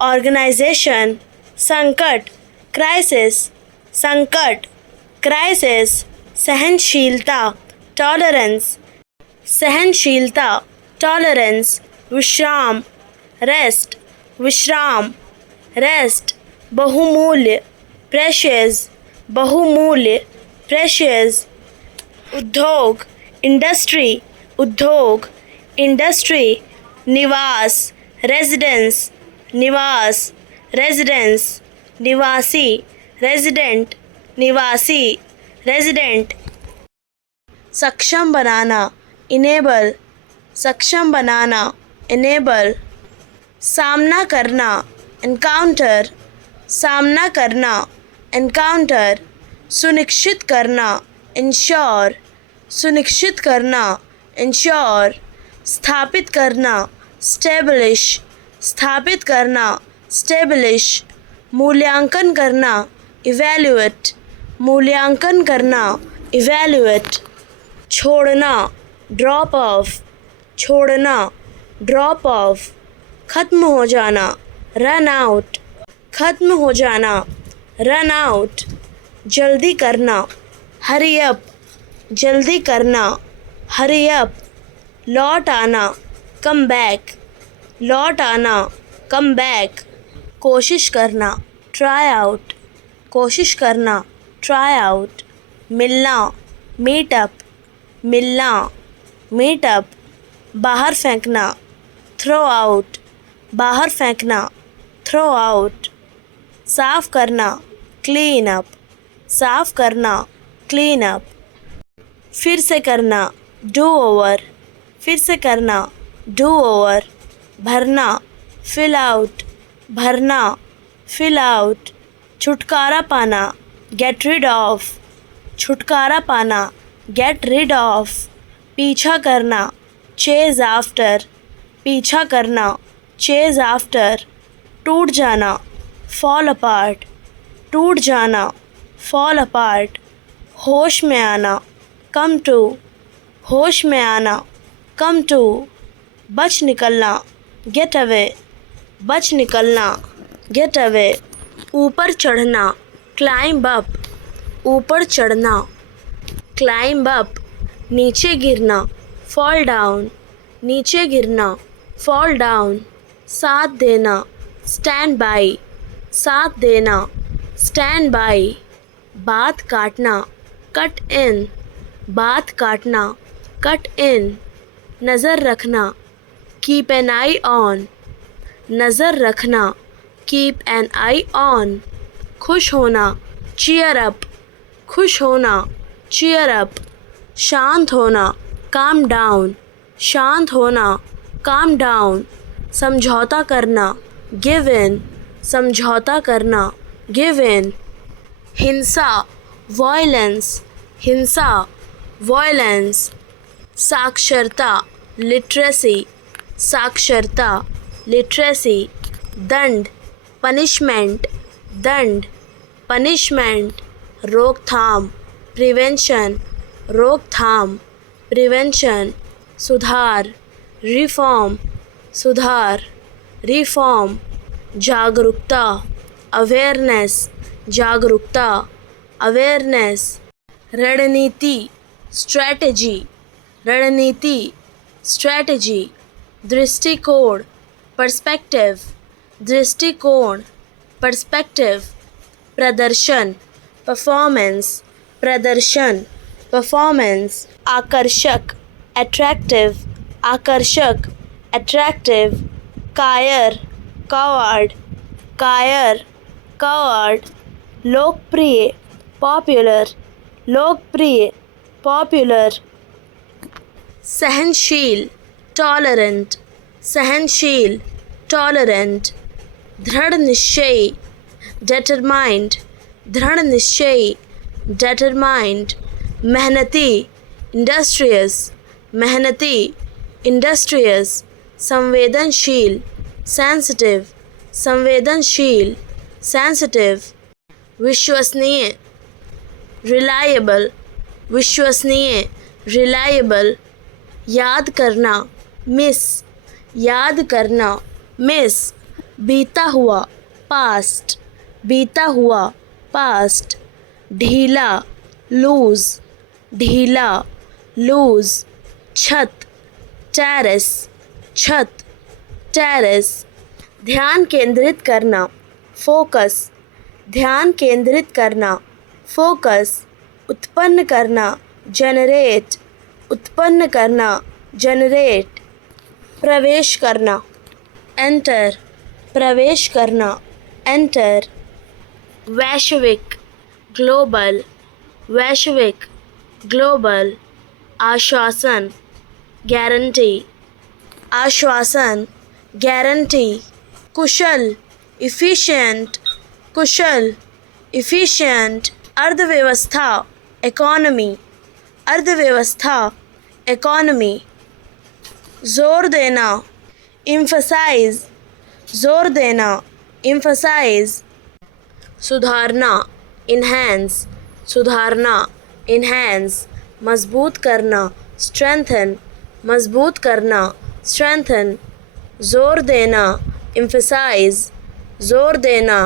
ऑर्गेनाइजेशन, संकट, क्राइसिस, संकट, क्राइसिस, सहनशीलता, टॉलरेंस, सहनशीलता, टॉलरेंस, विश्राम, रेस्ट, विश्राम, रेस्ट, बहुमूल्य, प्रेशियस, बहुमूल्य, प्रेशियस, उद्योग, इंडस्ट्री, उद्योग, इंडस्ट्री, निवास, रेजिडेंस, निवास, रेजिडेंस, निवासी, रेजिडेंट, निवासी, रेजिडेंट, सक्षम बनाना, इनेबल, सक्षम बनाना, इनेबल, सामना करना, एनकाउंटर, सामना करना, एनकाउंटर, सुनिश्चित करना, इंश्योर, सुनिश्चित करना, इंश्योर, स्थापित करना, स्टेब्लिश, स्थापित करना, स्टेब्लिश, मूल्यांकन करना, इवैल्यूएट, मूल्यांकन करना, इवैल्यूएट, छोड़ना, ड्रॉप ऑफ, छोड़ना, ड्रॉप ऑफ, खत्म हो जाना, रन आउट, खत्म हो जाना, रन आउट, जल्दी करना, हरी अप, जल्दी करना, हरी अप, लौट आना, कम बैक, लौट आना, कम बैक, कोशिश करना, ट्राई आउट, कोशिश करना, ट्राई आउट, मिलना, मीट अप, मिलना, मीट अप, बाहर फेंकना, थ्रो आउट, बाहर फेंकना, थ्रो आउट, साफ करना, क्लीन अप, साफ करना, क्लीन अप, फिर से करना, डू ओवर, फिर से करना, डू ओवर, भरना, फिल आउट, भरना, फिल आउट, छुटकारा पाना, गेट रिड ऑफ, छुटकारा पाना, गेट रिड ऑफ, पीछा करना, चेज आफ्टर, पीछा करना, चेज आफ्टर, टूट जाना, फॉल अपार्ट, टूट जाना, फॉल अपार्ट, होश में आना, कम टू, होश में आना, कम टू, बच निकलना, गेट अवे, बच निकलना, गेट अवे, ऊपर चढ़ना, क्लाइंब अप, ऊपर चढ़ना, क्लाइंब अप, नीचे गिरना, फॉल डाउन, नीचे गिरना, फॉल डाउन, साथ देना, स्टैंड बाई, साथ देना, स्टैंड बाई, बात काटना, कट इन, बात काटना, कट इन, नज़र रखना, कीप एन आई ऑन, नज़र रखना, कीप एन आई ऑन, खुश होना, चीयर अप, खुश होना, चीयर अप, शांत होना, काम डाउन, शांत होना, काम डाउन, समझौता करना, गिव इन, समझौता करना, गिव इन, हिंसा, वायलेंस, हिंसा, वायलेंस, साक्षरता, लिटरेसी, साक्षरता, लिटरेसी, दंड, पनिशमेंट, दंड, पनिशमेंट, रोकथाम, प्रिवेंशन, रोकथाम, प्रिवेंशन, सुधार, रिफॉर्म, सुधार, रिफॉर्म, जागरूकता, अवेयरनेस, जागरूकता, अवेयरनेस, रणनीति, स्ट्रैटेजी, रणनीति, स्ट्रैटेजी, दृष्टिकोण, पर्सपेक्टिव, दृष्टिकोण, पर्सपेक्टिव, प्रदर्शन, परफॉर्मेंस, प्रदर्शन, परफॉर्मेंस, आकर्षक, अट्रैक्टिव, आकर्षक, अट्रैक्टिव, कायर, कॉवर्ड, कायर, कॉवर्ड, लोकप्रिय, पॉपुलर, लोकप्रिय, पॉपुलर, सहनशील, टॉलरेंट, सहनशील, टॉलरेंट, दृढ़ निश्चयी, determined, दृढ़ निश्चयी, determined, मेहनती, industrious, मेहनती, industrious, संवेदनशील, sensitive, संवेदनशील, sensitive, विश्वसनीय, reliable, विश्वसनीय, reliable, याद करना, मिस, याद करना, मिस, बीता हुआ, पास्ट, बीता हुआ, पास्ट, ढीला, लूज, ढीला, लूज, छत, टेरेस, छत, टेरेस, ध्यान केंद्रित करना, फोकस, ध्यान केंद्रित करना, फोकस, उत्पन्न करना, जनरेट, उत्पन्न करना, जनरेट, प्रवेश करना, एंटर, प्रवेश करना, एंटर, वैश्विक, ग्लोबल, वैश्विक, ग्लोबल, आश्वासन, गारंटी, आश्वासन, गारंटी, कुशल, इफिशिएंट, कुशल, इफिशिएंट, अर्थव्यवस्था, इकोनॉमी, अर्थव्यवस्था, इकोनॉमी, जोर देना, emphasize, जोर देना, emphasize, सुधारना, enhance, सुधारना, enhance, मजबूत करना, strengthen, मजबूत करना, strengthen, जोर देना, emphasize, जोर देना,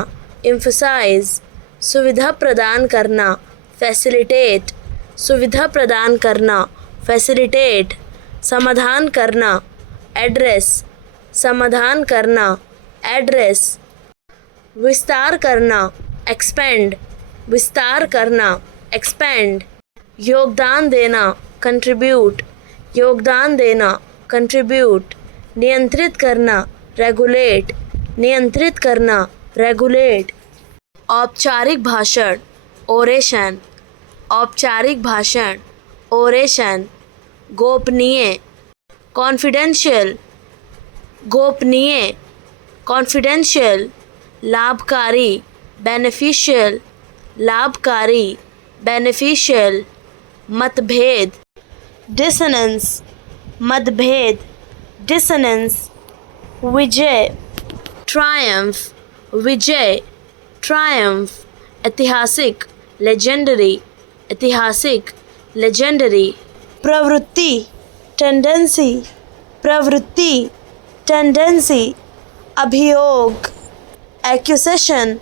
emphasize, सुविधा प्रदान करना, facilitate, सुविधा प्रदान करना, facilitate, समाधान करना, एड्रेस, समाधान करना, एड्रेस, विस्तार करना, एक्सपेंड, विस्तार करना, एक्सपेंड, योगदान देना, कंट्रीब्यूट, योगदान देना, कंट्रीब्यूट, नियंत्रित करना, रेगुलेट, नियंत्रित करना, रेगुलेट, औपचारिक भाषण, ओरेशन, औपचारिक भाषण, ओरेशन, गोपनीय, कॉन्फिडेंशियल, गोपनीय, कॉन्फिडेंशियल, लाभकारी, बेनिफिशियल, लाभकारी, बेनिफिशियल, मतभेद, डिसोनेंस, मतभेद, डिसोनेंस, विजय, ट्रायम्फ, विजय, ट्रायम्फ, ऐतिहासिक, लेजेंडरी, ऐतिहासिक, लेजेंडरी, प्रवृत्ति, टेंडेंसी, प्रवृत्ति, टेंडेंसी, अभियोग, एक्यूसेशन,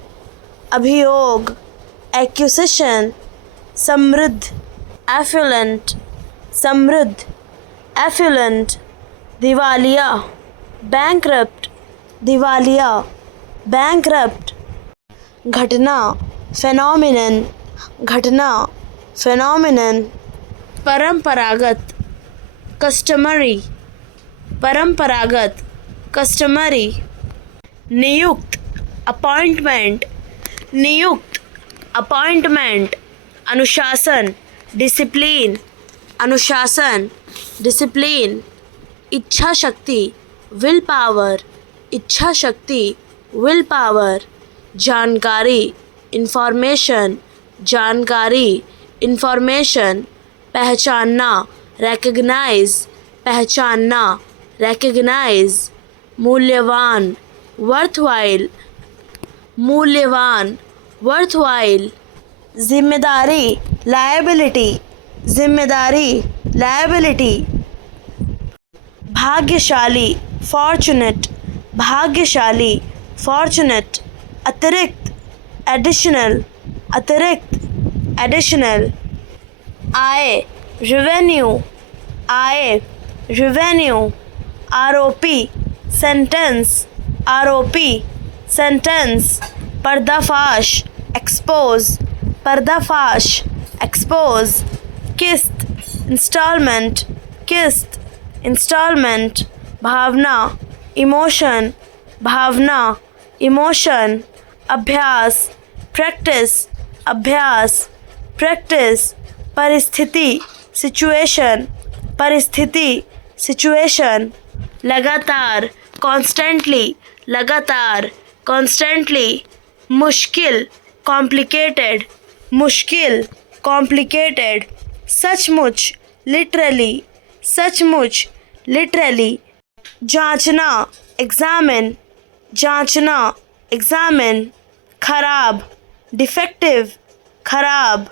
अभियोग, एक्यूसेशन, समृद्ध, एफुलेंट, समृद्ध, एफुलेंट, दिवालिया, बैंकरप्ट, दिवालिया, बैंकरप्ट, घटना, फेनोमिनन, घटना, फेनोमिनन, परंपरागत, कस्टमरी, परंपरागत, कस्टमरी, नियुक्त, अपॉइंटमेंट, नियुक्त, अपॉइंटमेंट, अनुशासन, डिसिप्लिन, अनुशासन, डिसिप्लिन, इच्छा शक्ति, विल पावर, इच्छा शक्ति, विल पावर, जानकारी, इंफॉर्मेशन, जानकारी, इंफॉर्मेशन, पहचानना, recognize, पहचानना, recognize, मूल्यवान, worthwhile, मूल्यवान, worthwhile, जिम्मेदारी, liability, जिम्मेदारी, liability, भाग्यशाली फॉर्चुनेट, भाग्यशाली फॉर्चुनेट, अतिरिक्त एडिशनल, अतिरिक्त एडिशनल, आय रेवेन्यू, आय रेवेन्यू, आरोपी सेंटेंस, आरोपी सेंटेंस, पर्दाफाश एक्सपोज, पर्दाफाश एक्सपोज, किस्त इंस्टॉलमेंट, किस्त इंस्टॉलमेंट, भावना इमोशन, भावना इमोशन, अभ्यास प्रैक्टिस, अभ्यास प्रैक्टिस, परिस्थिति सिचुएशन, परिस्थिति सिचुएशन, लगातार कॉन्स्टेंटली, लगातार कॉन्स्टेंटली, मुश्किल कॉम्प्लिकेटेड, मुश्किल कॉम्प्लिकेटेड, सचमुच लिटरली, सचमुच लिटरली, जांचना एग्जामिन, जांचना एग्जामिन, खराब डिफेक्टिव, खराब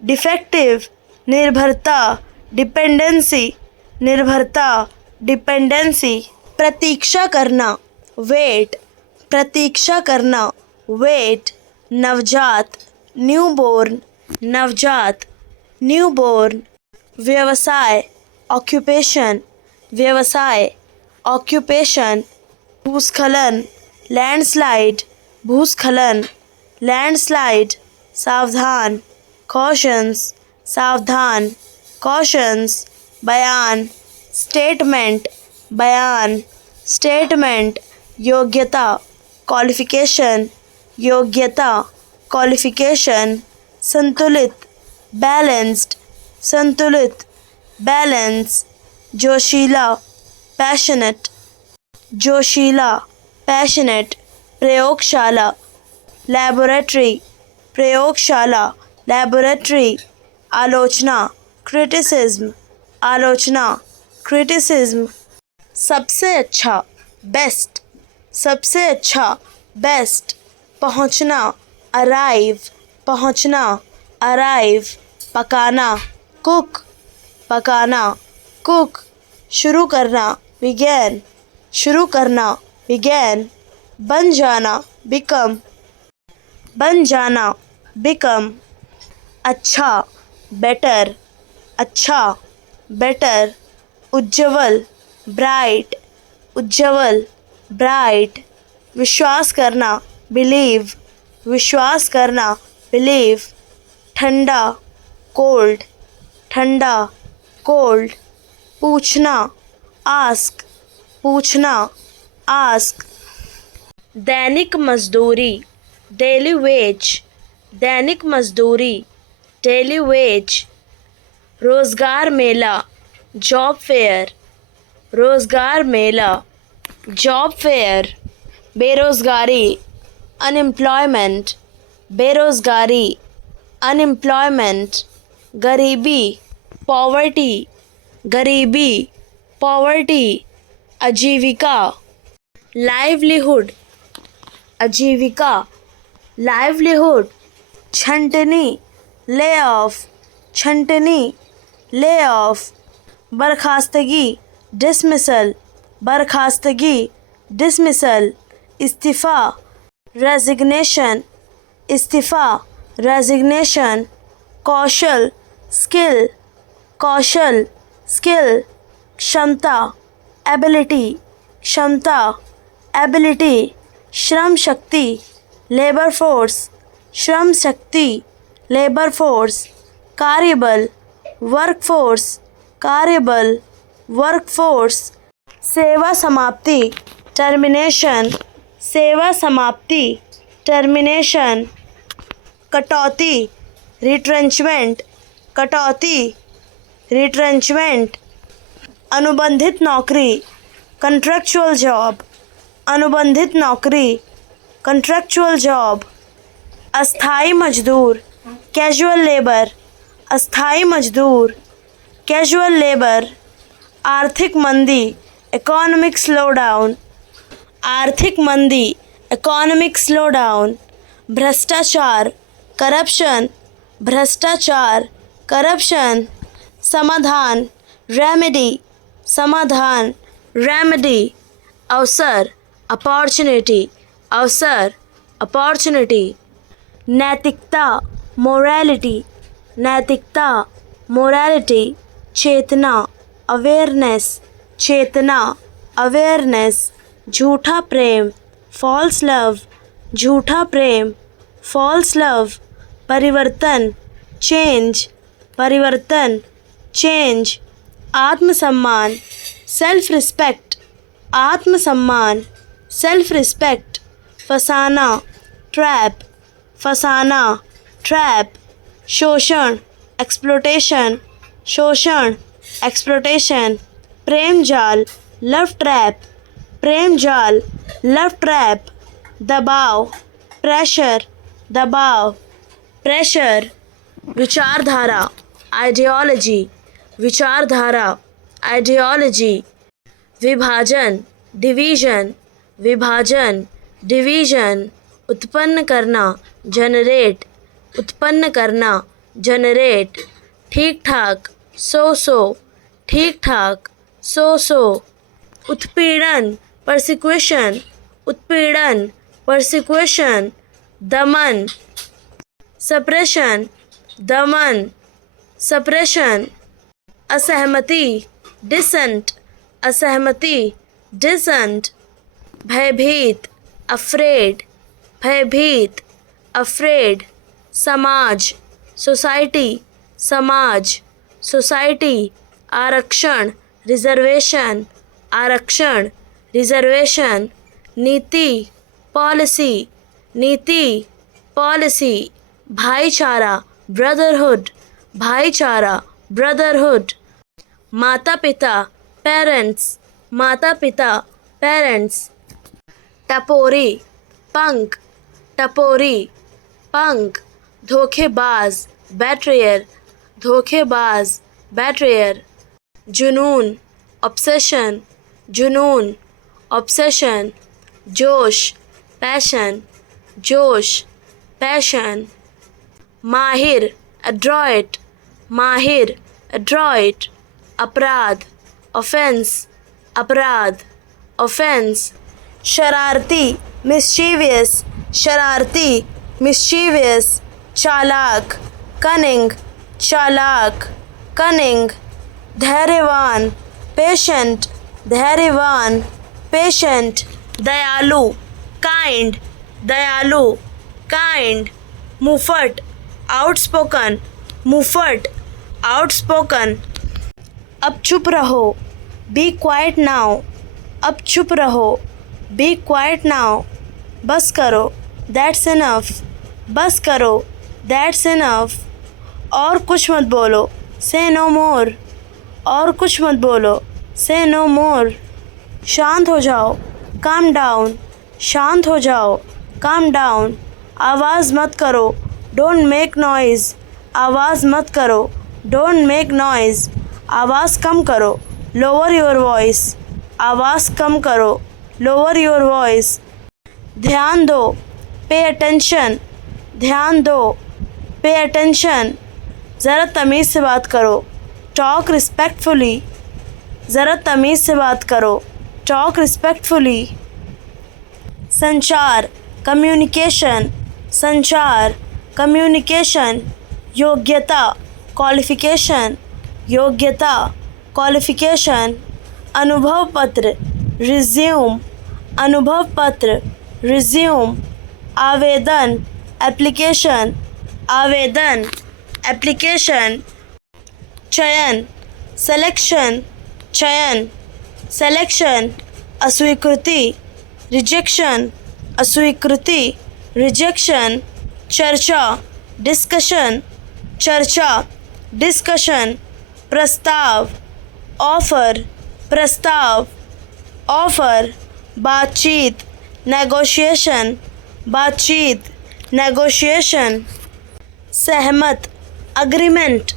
डिफेक्टिव, निर्भरता डिपेंडेंसी, निर्भरता डिपेंडेंसी, प्रतीक्षा करना वेट, प्रतीक्षा करना वेट, नवजात न्यूबॉर्न, नवजात न्यूबॉर्न, व्यवसाय ऑक्यूपेशन, व्यवसाय ऑक्यूपेशन, भूस्खलन लैंडस्लाइड, भूस्खलन लैंडस्लाइड, सावधान कॉशंस, सावधान कॉशंस, बयान स्टेटमेंट, बयान स्टेटमेंट, योग्यता क्वालिफिकेशन, योग्यता क्वालिफिकेशन, संतुलित बैलेंस्ड, संतुलित बैलेंस, जोशीला पैशनेट, जोशीला पैशनेट, प्रयोगशाला लैबोरेटरी, प्रयोगशाला लैबोरेटरी, आलोचना क्रिटिसिज्म, आलोचना क्रिटिसिज्म, सबसे अच्छा बेस्ट, सबसे अच्छा बेस्ट, पहुंचना अराइव, पहुंचना अराइव, पकाना कुक, पकाना कुक, शुरू करना बिगेन, शुरू करना बिगेन, बन जाना बिकम, बन जाना बिकम, अच्छा बेटर, अच्छा बेटर, उज्ज्वल ब्राइट, उज्ज्वल ब्राइट, विश्वास करना बिलीव, विश्वास करना बिलीव, ठंडा कोल्ड, ठंडा कोल्ड, पूछना आस्क, पूछना आस्क, दैनिक मजदूरी डेली वेज, दैनिक मजदूरी डेली वेज, रोज़गार मेला जॉब फेयर, रोज़गार मेला जॉब फेयर, बेरोज़गारी अनएम्प्लॉयमेंट, बेरोज़गारी अनएम्प्लॉयमेंट, गरीबी पॉवर्टी, गरीबी पॉवर्टी, आजीविका लाइवलीहुड, आजीविका लाइवलीहुड, छंटनी ले ऑफ, छंटनी ले ऑफ, बर्खास्तगी डिसमिसल, बर्खास्तगी डिसमिसल, इस्तीफ़ा रेजिग्नेशन, इस्तीफ़ा रेजिग्नेशन, कौशल स्किल, कौशल स्किल, क्षमता एबिलिटी, क्षमता ability, Shram Shakti labour force, Shram Shakti labour force, कार्यबल वर्क फोर्स, कार्यबल वर्क फोर्स, सेवा समाप्ति टर्मिनेशन, सेवा समाप्ति टर्मिनेशन, कटौती रिट्रेंचमेंट, कटौती रिट्रेंचमेंट, अनुबंधित नौकरी कंट्रैक्चुअल जॉब, अनुबंधित नौकरी कंट्रैक्चुअल जॉब, अस्थाई मजदूर कैजुअल लेबर, अस्थाई मजदूर कैजुअल लेबर, आर्थिक मंदी इकोनॉमिक स्लोडाउन, आर्थिक मंदी इकोनॉमिक स्लोडाउन, भ्रष्टाचार करप्शन, भ्रष्टाचार करप्शन, समाधान रेमेडी, समाधान रेमेडी अवसर, अपॉर्चुनिटी, अवसर, अपॉर्चुनिटी। नैतिकता मोरालिटी, नैतिकता, मोरालिटी। चेतना अवेयरनेस, चेतना, अवेयरनेस। झूठा प्रेम फॉल्स लव, झूठा प्रेम फॉल्स लव। परिवर्तन चेंज, परिवर्तन चेंज। आत्मसम्मान सेल्फ रिस्पेक्ट, आत्मसम्मान सेल्फ रिस्पेक्ट। फसाना ट्रैप, फसाना ट्रैप। शोषण एक्सप्लोटेशन, शोषण एक्सप्लोटेशन। प्रेम जाल लव ट्रैप, प्रेम जाल लव ट्रैप। दबाव प्रेशर, दबाव प्रेशर। विचारधारा आइडियोलॉजी, विचारधारा आइडियोलॉजी। विभाजन डिवीजन, विभाजन डिवीजन। उत्पन्न करना जनरेट, उत्पन्न करना जनरेट। ठीक ठाक सो, ठीक ठाक सो। उत्पीड़न परसिक्यूशन, उत्पीड़न परसिक्यूशन। दमन सप्रेशन, दमन सप्रेशन। असहमति डिसेंट, असहमति डिसेंट। भयभीत अफ्रेड, भयभीत अफ्रेड। समाज सोसाइटी, समाज सोसाइटी। आरक्षण रिजर्वेशन, आरक्षण रिजर्वेशन। नीति पॉलिसी, नीति पॉलिसी। भाईचारा ब्रदरहुड, भाईचारा ब्रदरहुड। माता पिता पेरेंट्स, माता पिता पेरेंट्स। टपोरी पंक, टपोरी पंक। धोखेबाज बेट्रेयर, धोखेबाज बेट्रेयर। जुनून ऑब्सेशन, जुनून ऑब्सेशन। जोश पैशन, जोश पैशन। माहिर एड्रॉयट, माहिर एड्रॉयट। अपराध ऑफेंस, अपराध ऑफेंस। शरारती मिस्चीवियस, शरारती मिस्चीवियस। चालाक कनिंग, चालाक कनिंग। धैर्यवान पेशेंट, धैर्यवान पेशेंट। दयालु काइंड, दयालु काइंड। मुफट आउटस्पोकन, मुफट आउटस्पोकन। अब चुप रहो बी क्वाइट नाउ, अब चुप रहो बी क्वाइट नाउ। बस करो दैट्स इनफ, बस करो दैट्स इनफ। और कुछ मत बोलो से नो मोर, और कुछ मत बोलो से नो मोर। शांत हो जाओ काम डाउन, शांत हो जाओ काम डाउन। आवाज़ मत करो डोंट मेक नॉइज़, आवाज़ मत करो डोंट मेक नॉइज़। आवाज़ कम करो लोअर योर वॉइस, आवाज़ कम करो लोअर योर वॉइस। ध्यान दो पे अटेंशन, ध्यान दो पे अटेंशन। ज़रा तमीज़ से बात करो टॉक रिस्पेक्टफुली, ज़रा तमीज़ से बात करो टॉक रिस्पेक्टफुली। संचार कम्युनिकेशन, संचार कम्युनिकेशन। योग्यता क्वालिफिकेशन, योग्यता क्वालिफिकेशन। अनुभव पत्र रिज्यूम, अनुभव पत्र रिज्यूम। आवेदन एप्लीकेशन, आवेदन एप्लीकेशन। चयन सिलेक्शन, चयन सिलेक्शन। अस्वीकृति रिजेक्शन, अस्वीकृति रिजेक्शन। चर्चा डिस्कशन, चर्चा डिस्कशन। प्रस्ताव ऑफर, प्रस्ताव ऑफर। बातचीत नेगोशिएशन, बातचीत नेगोशिएशन। सहमत अग्रीमेंट,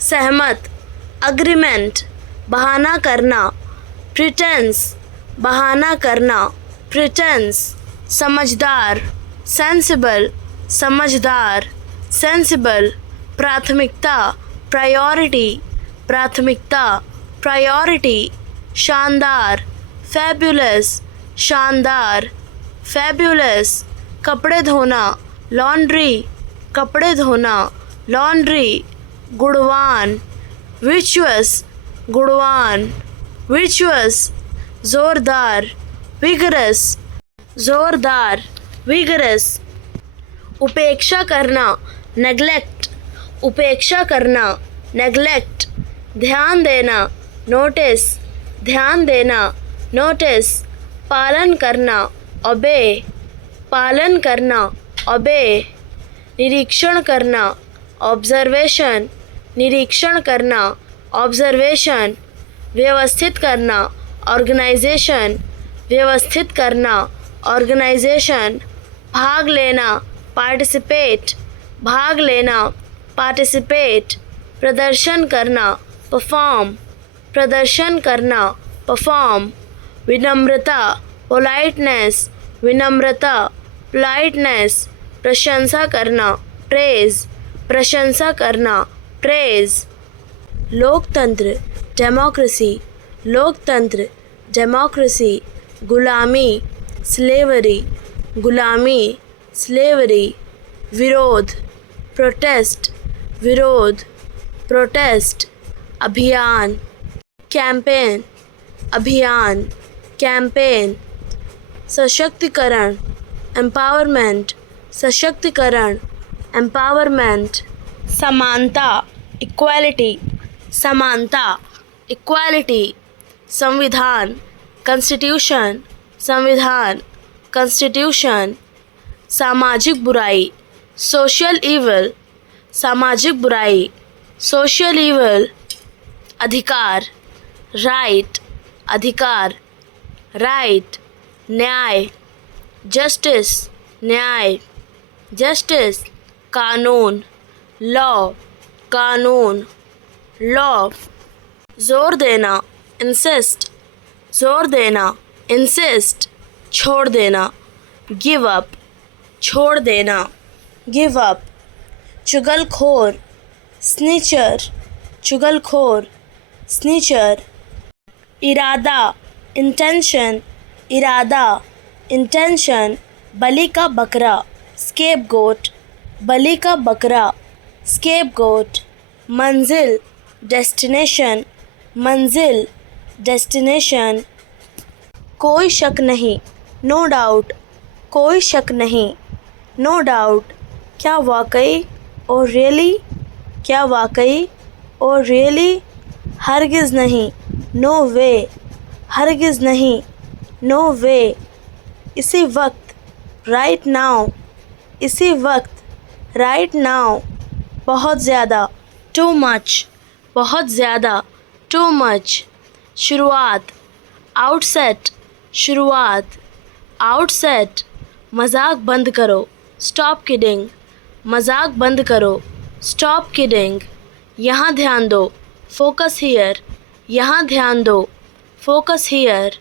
सहमत अग्रीमेंट। बहाना करना प्रिटेंस, बहाना करना प्रिटेंस। समझदार सेंसिबल, समझदार सेंसिबल। प्राथमिकता प्रायोरिटी, प्राथमिकता प्रायोरिटी। शानदार फैब्यूलस शानदार, फैब्यूलस कपड़े धोना, लॉन्ड्री कपड़े धोना, लॉन्ड्री गुणवान, विचुअस गुणवान, विचुअस जोरदार, विगरस जोरदार, विगरस उपेक्षा करना, नेग्लेक्ट उपेक्षा करना, नेग्लेक्ट ध्यान देना, नोटिस ध्यान देना, नोटिस पालन करना, ओबे पालन करना, ओबे निरीक्षण करना, ऑब्जर्वेशन निरीक्षण करना, ऑब्जर्वेशन व्यवस्थित करना, ऑर्गेनाइजेशन व्यवस्थित करना, ऑर्गेनाइजेशन भाग लेना, पार्टिसिपेट भाग लेना, पार्टिसिपेट प्रदर्शन करना, परफॉर्म प्रदर्शन करना, परफॉर्म विनम्रता, पोलाइटनेस विनम्रता, पोलाइटनेस प्रशंसा करना, प्रेज प्रशंसा करना, प्रेज लोकतंत्र डेमोक्रेसी, लोकतंत्र डेमोक्रेसी गुलामी, स्लेवरी गुलामी, स्लेवरी विरोध, प्रोटेस्ट विरोध, प्रोटेस्ट अभियान, कैंपेन अभियान, कैंपेन सशक्तिकरण, एम्पावरमेंट सशक्तिकरण, एम्पावरमेंट समानता, इक्वालिटी समानता, इक्वालिटी संविधान, कॉन्स्टिट्यूशन संविधान, कॉन्स्टिट्यूशन सामाजिक बुराई, सोशल इवल सामाजिक बुराई, सोशल इवल अधिकार, राइट अधिकार, राइट न्याय, जस्टिस न्याय, जस्टिस कानून, लॉ कानून, लॉ जोर देना, इंसिस्ट जोर देना, इंसिस्ट छोड़ देना, गिव अप छोड़ देना, गिव अप चुगलखोर, स्नीचर चुगलखोर, स्नीचर इरादा, इंटेंशन इरादा, इंटेंशन बलि का बकरा, स्केपगोट बलि का बकरा, स्केपगोट मंजिल, डेस्टिनेशन मंजिल, डेस्टिनेशन कोई शक नहीं, नो डाउट कोई शक नहीं, नो डाउट क्या वाकई और रियली, क्या वाकई और रियली हरगिज़ नहीं, नो वे हरगिज़ नहीं, नो वे इसी वक्त, राइट नाउ इसी वक्त, राइट नाउ बहुत ज़्यादा, टू मच बहुत ज़्यादा, टू मच शुरुआत, आउटसेट शुरुआत, आउटसेट मजाक बंद करो, स्टॉप किडिंग मजाक बंद करो, स्टॉप किडिंग यहाँ ध्यान दो, फोकस हियर यहाँ ध्यान दो, फोकस हियर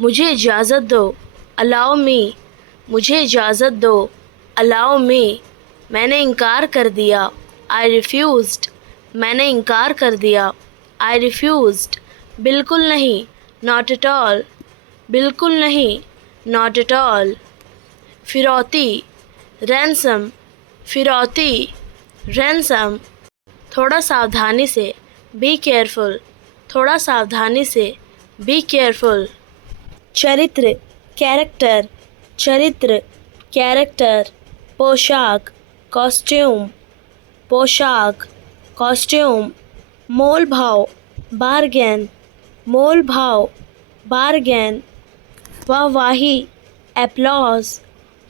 मुझे इजाज़त दो, अलाउ मी मुझे इजाज़त दो, अलाउ मी मैंने इनकार कर दिया, आई रिफ्यूज़ड मैंने इनकार कर दिया, आई रिफ्यूज़ड बिल्कुल नहीं, नॉट एट ऑल बिल्कुल नहीं, नॉट एट ऑल फिरौती, रैंसम फिरौती, रैंसम थोड़ा सावधानी से, बी केयरफुल थोड़ा सावधानी से, बी केयरफुल चरित्र, कैरेक्टर चरित्र, कैरेक्टर पोशाक, कॉस्ट्यूम पोशाक, कॉस्ट्यूम मोल भाव, बार्गेन मोल भाव, बार्गेन वाहवाही, एप्लॉज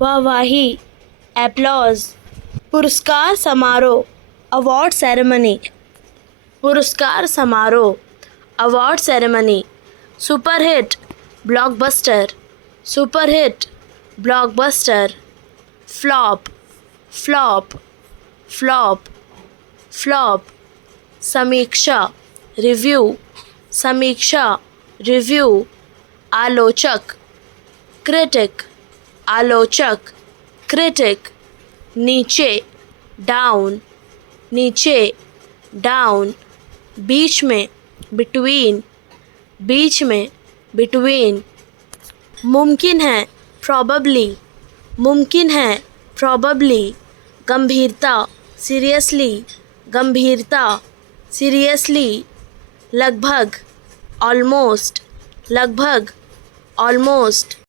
वाहवाही, एप्लॉज पुरस्कार समारोह, अवार्ड सेरेमनी, पुरस्कार समारोह, award ceremony superhit, blockbuster, superhit, blockbuster flop, flop, flop, flop समीक्षा, रिव्यू, समीक्षा, रिव्यू आलोचक, क्रिटिक, आलोचक, क्रिटिक नीचे, डाउन, नीचे, डाउन बीच में, बिटवीन, बीच में, बिटवीन मुमकिन है probably, मुमकिन है probably, गंभीरता seriously, गंभीरता seriously, लगभग almost, लगभग almost,